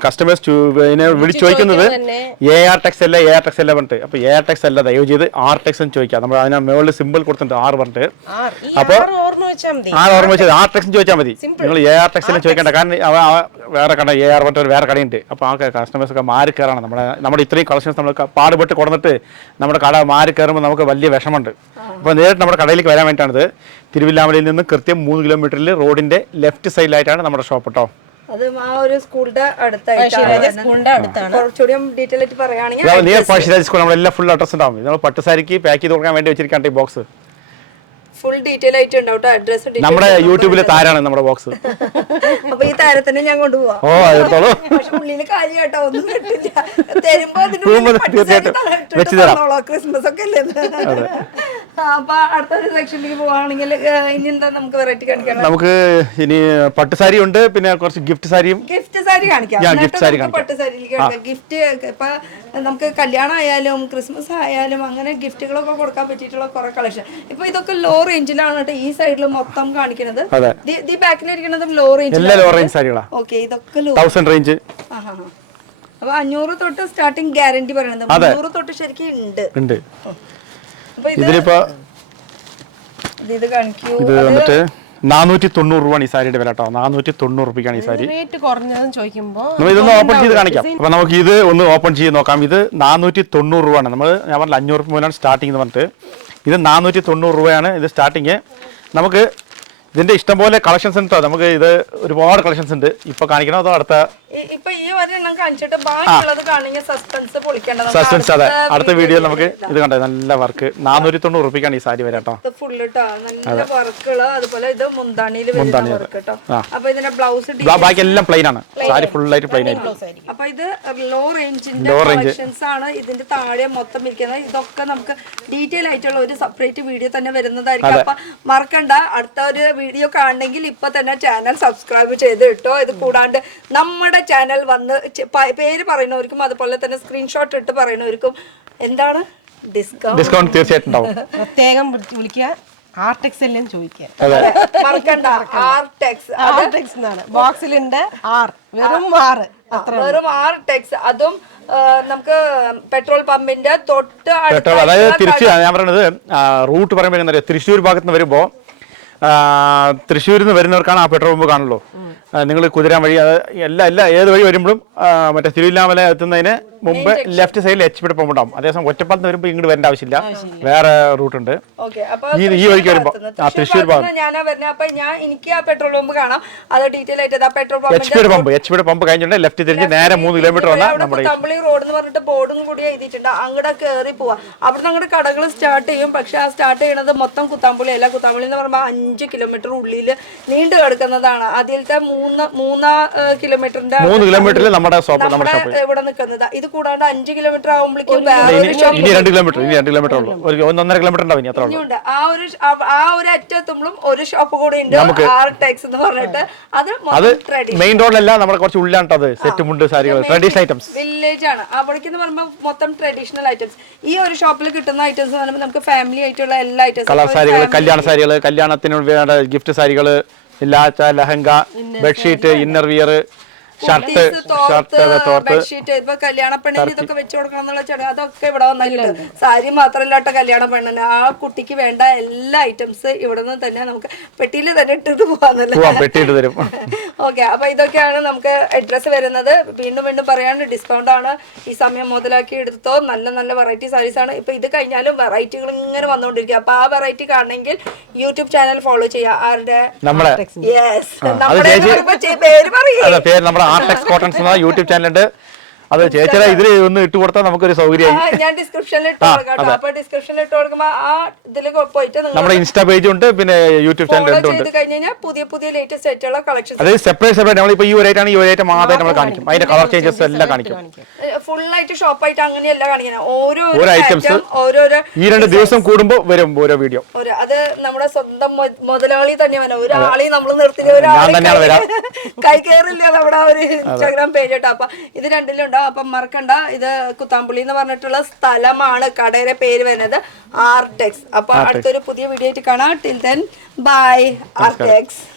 കസ്റ്റമേഴ്സ് വിളിച്ച് ചോദിക്കുന്നത് AR ടെക്സ് അല്ല പറഞ്ഞിട്ട്. അപ്പൊ AR ടെക്സ് അല്ല, ദയവ് ചെയ്ത് R-Tex എന്ന് ചോദിക്കാം. നമ്മൾ അതിന് മുകളിൽ സിമ്പിൾ കൊടുത്തിട്ടുണ്ട് R പറഞ്ഞിട്ട്. അപ്പൊ ഓർമ്മ വെച്ചത് R-Tex ചോദിച്ചാൽ മതി. നിങ്ങൾ AR-Tex ചോദിക്കേണ്ട. കാരണം വേറെ കട AR പറഞ്ഞിട്ട് ഒരു വേറെ കടയുണ്ട്. അപ്പൊ ആ കസ്റ്റമേഴ്സ് ഒക്കെ മാറി കയറാണ്. നമ്മുടെ ഇത്രയും കളക്ഷൻസ് നമ്മൾ പാടുപെട്ട് കൊടുത്തിട്ട് നമ്മുടെ കട മാറി കയറുമ്പോൾ നമുക്ക് വലിയ വിഷമമുണ്ട്. അപ്പോൾ നേരിട്ട് നമ്മുടെ കടയിലേക്ക് വരാൻ വേണ്ടിയിട്ടാണ്. തിരുവില്ലാമലയിൽ നിന്ന് കൃത്യം 3 കിലോമീറ്ററിൽ റോഡിന്റെ ലെഫ്റ്റ് സൈഡിലായിട്ടാണ് നമ്മുടെ ഷോപ്പ് കേട്ടോ. അത് ആ ഒരു സ്കൂളിന്റെ അടുത്താണ്. കുറച്ചുകൂടി ഡീറ്റെയിൽ ആയിട്ട് പറയുകയാണെങ്കിൽ നിയർ പഴശ്ശിരാജ് സ്കൂൾ നമ്മളെല്ലാം ഫുൾ അഡ്രസ് ഉണ്ടാവും. നമ്മൾ പട്ടുസാരിക്ക് പാക്ക് ചെയ്ത് കൊടുക്കാൻ വേണ്ടി വെച്ചിരിക്കുകയാണ് ഈ ബോക്സ്. ഫുൾ ഡീറ്റെയിൽ ആയിട്ട് ഉണ്ടാവും അഡ്രസ്. നമ്മുടെ യൂട്യൂബിലെ താരാണ് നമ്മുടെ ബോക്സ്. അപ്പൊ ഈ താരത്തിനെ ഞാൻ കൊണ്ടുപോവാം. ഓ എടുത്തോളൂ. പക്ഷെ ഉള്ളില് കാര്യമായിട്ടോ ഒന്നും കിട്ടില്ല. തരുമ്പോ ക്രിസ്മസ് ഒക്കെ അല്ലേ. അപ്പൊ അടുത്തൊരു സെക്ഷനിലേക്ക് പോവാണെങ്കിൽ ഇനി എന്താ നമുക്ക് വെറൈറ്റി കാണിക്കാം? നമുക്ക് ഇനി പട്ടുസാരി ഉണ്ട്, പിന്നെ കുറച്ച് ഗിഫ്റ്റ് സാരിയും. ഗിഫ്റ്റ് സാരി കാണിക്കാം. പട്ട് സാരിയിലേക്ക് ഗിഫ്റ്റ് ഇപ്പൊ നമുക്ക് കല്യാണം ആയാലും ക്രിസ്മസ് ആയാലും അങ്ങനെ ഗിഫ്റ്റുകളൊക്കെ കൊടുക്കാൻ പറ്റിയിട്ടുള്ള കുറെ കളക്ഷൻ. ഇപ്പൊ ഇതൊക്കെ ലോ റേഞ്ചിലാണ് കേട്ടോ ഈ സൈഡിൽ മൊത്തം കാണിക്കുന്നത്. ഈ ബാക്കിലിരിക്കുന്നതും ലോ റേഞ്ച്. ഓക്കെ, ഇതൊക്കെ 1000 റേഞ്ച്. അപ്പൊ 500 തൊട്ട് സ്റ്റാർട്ടിങ് ഗ്യാരണ്ടി പറയുന്നത്. 300 തൊട്ട് ശരിക്കും ഉണ്ട്. അപ്പൊ ഇത് കാണിക്കൂ. ഇത് വന്നിട്ട് 490 രൂപയാണ് ഈ സാരിയുടെ വില കേട്ടോ. 490 രൂപയ്ക്കാണ് ഈ സാരി. റേറ്റ് കുറഞ്ഞതെന്ന് ചോദിക്കുമ്പോൾ ഇതൊന്ന് ഓപ്പൺ ചെയ്ത് കാണിക്കാം. അപ്പൊ നമുക്ക് ഇത് ഒന്ന് ഓപ്പൺ ചെയ്ത് നോക്കാം. ഇത് 490 രൂപയാണ്. ഞാൻ പറഞ്ഞ 500 രൂപ മുതലാണ് സ്റ്റാർട്ടിങ് എന്ന് പറഞ്ഞിട്ട്. ഇത് 490 രൂപയാണ് ഇത് സ്റ്റാർട്ടിങ്. നമുക്ക് ഇതിന്റെ ഇഷ്ടംപോലെ കളക്ഷൻസ് ഉണ്ട്. നമുക്ക് ഇത് ഒരുപാട് കളക്ഷൻസ് ഉണ്ട്. ഇപ്പൊ കാണിക്കണോ അതോ അടുത്ത? ഇപ്പൊ ഈ ഒരെണ്ണം കാണിച്ചിട്ട് ബാക്കിയുള്ളത് കാണുമെങ്കിൽ സസ്പെൻസ് പൊളിക്കേണ്ടത്. സസ്പെൻസ് അതെ, അടുത്ത വീഡിയോയിൽ നമുക്ക് ഇത് കണ്ടേ നല്ല വർക്ക്. 490 രൂപയ്ക്കാണ് ഈ സാരി വരാം കേട്ടോ. ഫുള്ള് കേട്ടോ, നല്ല വർക്കുകള്. അതുപോലെ ഇത് മുന്താണിയിൽ വർക്ക് കേട്ടോ. അപ്പൊ ഇതിന്റെ ബ്ലൗസ് ബാക്കി എല്ലാം പ്ലെയിൻ ആണ്. സാരി ഫുൾ ആയിട്ട് പ്ലെയിൻ ആയിരിക്കും. അപ്പൊ ഇത് ലോ റേഞ്ചിന്റെ കളക്ഷൻസ് ആണ്. ഇതിന്റെ താഴെ മൊത്തം ഇരിക്കുന്നത്. ഇതൊക്കെ നമുക്ക് ഡീറ്റെയിൽ ആയിട്ടുള്ള ഒരു സെപ്പറേറ്റ് വീഡിയോ തന്നെ വരുന്നതായിരിക്കും. അപ്പൊ മറക്കണ്ട, അടുത്ത ഒരു വീഡിയോ കാണണമെങ്കിൽ ഇപ്പൊ തന്നെ ചാനൽ സബ്സ്ക്രൈബ് ചെയ്ത് ഇട്ടോ. ഇത് കൂടാണ്ട് നമ്മുടെ ചാനൽ വന്ന് പേര് പറയുന്നവർക്കും അതുപോലെ തന്നെ സ്ക്രീൻഷോട്ട് ഇട്ട് പറയുന്നവർക്കും എന്താണ് ഡിസ്കൗണ്ട് തീർച്ചയായിട്ടും ഉണ്ടാവും. പ്രത്യേകം വിളിക്കുക, ആർടെക്സ് എല്ലാം ചോദിക്കുക. മറക്കണ്ട, ആർടെക്സ് എന്നാണ് ബോക്സിലുണ്ട്. വെറും 6 അതും നമുക്ക് പെട്രോൾ പമ്പിന്റെ തൊട്ട് അതായത് തിരിച്ച് ഞാൻ പറയുന്നത് റൂട്ട് പറയുമ്പോൾ എന്താ പറയുക, തൃശ്ശൂർ ഭാഗത്ത് നിന്ന് വരുമ്പോൾ തൃശ്ശൂരിൽ നിന്ന് വരുന്നവർക്കാണ് ആ പെട്രോൾ പമ്പ് കാണുള്ളൂ. നിങ്ങൾ കുതിരാൻ വഴി ഏത് വഴി വരുമ്പോഴും മറ്റേ തിരുവല്ലാമല എത്തുന്നതിന് മുമ്പ് ലെഫ്റ്റ് സൈഡിൽ HP പമ്പ് ഉണ്ടാവും. അതേസമയം ഒറ്റപ്പാലത്ത് നിന്ന് വരുമ്പോൾ ഇങ്ങോട്ട് വരേണ്ട ആവശ്യമില്ല, വേറെ റൂട്ട് ഉണ്ട്. ഈ വഴിക്ക് വരുമ്പോൾ തൃശ്ശൂർ ഭാഗം എനിക്ക് ആ പെട്രോൾ പമ്പ് കാണാം. അത് ഡീറ്റെയിൽ ആയിട്ട് HP പമ്പ് കഴിഞ്ഞിട്ട് ലെഫ്റ്റ് തിരിഞ്ഞ് നേരെ 3 കിലോമീറ്റർ വന്നാൽ നമ്മുടെ കുത്തമ്പളി റോഡ് എന്ന് പറഞ്ഞിട്ട് ബോർഡും കൂടി എഴുതിയിട്ടുണ്ട്. അങ്ങോട്ട് കയറി പോവാ. അവിടുന്ന് അങ്ങോട്ട് കടകൾ സ്റ്റാർട്ട് ചെയ്യും. പക്ഷെ ആ സ്റ്റാർട്ട് ചെയ്യുന്നത് മൊത്തം കുത്താമ്പുളി അല്ല. കുത്താമ്പുളി എന്ന് പറയുമ്പോൾ 5 കിലോമീറ്റർ ഉള്ളിൽ നീണ്ടു കിടക്കുന്നതാണ്. അതിലത്തെ 3 കിലോമീറ്ററിന്റെ 3 കിലോമീറ്ററിൽ നമ്മുടെ ഇവിടെ നിൽക്കുന്നത്. ഇത് കൂടാണ്ട് 5 കിലോമീറ്റർ ആകുമ്പോഴേക്കും 2 കിലോമീറ്റർ ഉള്ളൂ. 1.5 കിലോമീറ്റർ ഉണ്ടാവും. ആ ഒരു അറ്റത്തുമ്പോഴും ഒരു ഷോപ്പ് കൂടി ഉണ്ട്, ആർടെക്സ് എന്ന് പറഞ്ഞിട്ട്. അത് മെയിൻ റോഡിലല്ല, നമ്മുടെ കുറച്ച് ഉള്ളിലാണ്. സെറ്റ് മുണ്ട് സാരികൾ, ട്രഡീഷണൽ ഐറ്റംസ്. വില്ലേജ് ആണ്. അവിടേക്ക് എന്ന് പറയുമ്പോൾ മൊത്തം ട്രഡീഷണൽ ഐറ്റംസ്. ഈ ഒരു ഷോപ്പിൽ കിട്ടുന്ന ഐറ്റംസ് എന്ന് പറയുമ്പോൾ നമുക്ക് ഫാമിലി ആയിട്ടുള്ള എല്ലാ ഐറ്റംസും, കളർ സാരികൾ, കല്യാണ സാരികൾ, കല്യാണത്തിന് വേണ്ട ഗിഫ്റ്റ് സാരികൾ, lehenga, bedsheet, inner wear, shirt, bedsheet. ഇപ്പൊ കല്യാണ പെണ്ണിന് ഇതൊക്കെ വെച്ച് കൊടുക്കണം എന്നുള്ള ചടങ്ങ് അതൊക്കെ ഇവിടെ വന്നിട്ടുണ്ട്. സാരി മാത്രമല്ല കല്യാണ പെണ്ണിന്, ആ കുട്ടിക്ക് വേണ്ട എല്ലാ ഐറ്റംസ് ഇവിടെ നിന്ന് തന്നെ നമുക്ക് പെട്ടിയിൽ തന്നെ ഇട്ടിട്ട് പോവാന്നല്ലേ. ഓക്കെ, അപ്പൊ ഇതൊക്കെയാണ് നമുക്ക് അഡ്രസ്സ് വരുന്നത്. വീണ്ടും പറയാണ്ട് ഡിസ്കൗണ്ട് ആണ്. ഈ സമയം മുതലാക്കി എടുത്തോ. നല്ല വെറൈറ്റി സാരീസ് ആണ്. ഇപ്പൊ ഇത് കഴിഞ്ഞാലും വെറൈറ്റികൾ ഇങ്ങനെ വന്നുകൊണ്ടിരിക്കുക. അപ്പൊ ആ വെറൈറ്റി കാണണമെങ്കിൽ യൂട്യൂബ് ചാനൽ ഫോളോ ചെയ്യാം. ആരുടെ? പേര് ആർടെക്സ് കോട്ടൺസ് എന്ന യൂട്യൂബ് ചാനലുണ്ട്. അത് ചേച്ചിയുടെ ഇതിൽ ഒന്ന് ഇട്ട് കൊടുത്താൽ നമുക്കൊരു സൗകര്യമായി. ഞാൻ ഡിസ്ക്രിപ്ഷനിൽ ഇട്ട് കൊടുക്കാം. അപ്പൊ ഡിസ്ക്രിപ്ഷനിൽ ഇട്ട് കൊടുക്കുമ്പോൾ ആ ഇതിൽ പോയിട്ട് നമ്മുടെ ഇൻസ്റ്റാ പേജ് ഉണ്ട്, പിന്നെ യൂട്യൂബ് ചാനൽ ഉണ്ട്. കഴിഞ്ഞാൽ പുതിയ ലേറ്റസ്റ്റ് ആയിട്ടുള്ള കളക്ഷൻസ്. അതായത് സെപ്പറേറ്റ് നമ്മളിപ്പോ ഈ ഒരു ഐറ്റം മാത്രമേ നമ്മൾ കാണിക്കും. അതിന്റെ കളർ ചേഞ്ചസ് എല്ലാം കാണിക്കും. ഫുൾ ആയിട്ട് ഷോപ്പായിട്ട് അങ്ങനെയല്ല കാണിക്കുന്നത്. ഓരോ ഐറ്റംസ് ഓരോരോ ഈ 2 ദിവസം കൂടുമ്പോൾ വരും ഓരോ വീഡിയോ. അത് നമ്മുടെ സ്വന്തം മുതലാളി തന്നെ വരാം. ഒരാളെ നമ്മൾ നിർത്തില്ല, ഒരാളെ കൈ കയറില്ല നമ്മുടെ ഒരു ഇൻസ്റ്റാഗ്രാം പേജ് കേട്ടോ. അപ്പൊ ഇത് രണ്ടിലുണ്ടാവും. അപ്പം മറക്കണ്ട, ഇത് കുത്താമ്പുള്ളി എന്ന് പറഞ്ഞിട്ടുള്ള സ്ഥലമാണ്. കടയുടെ പേര് വരുന്നത് ആർടെക്സ്. അപ്പൊ അടുത്തൊരു പുതിയ വീഡിയോ ആയിട്ട് കാണാം. Till then bye RTX.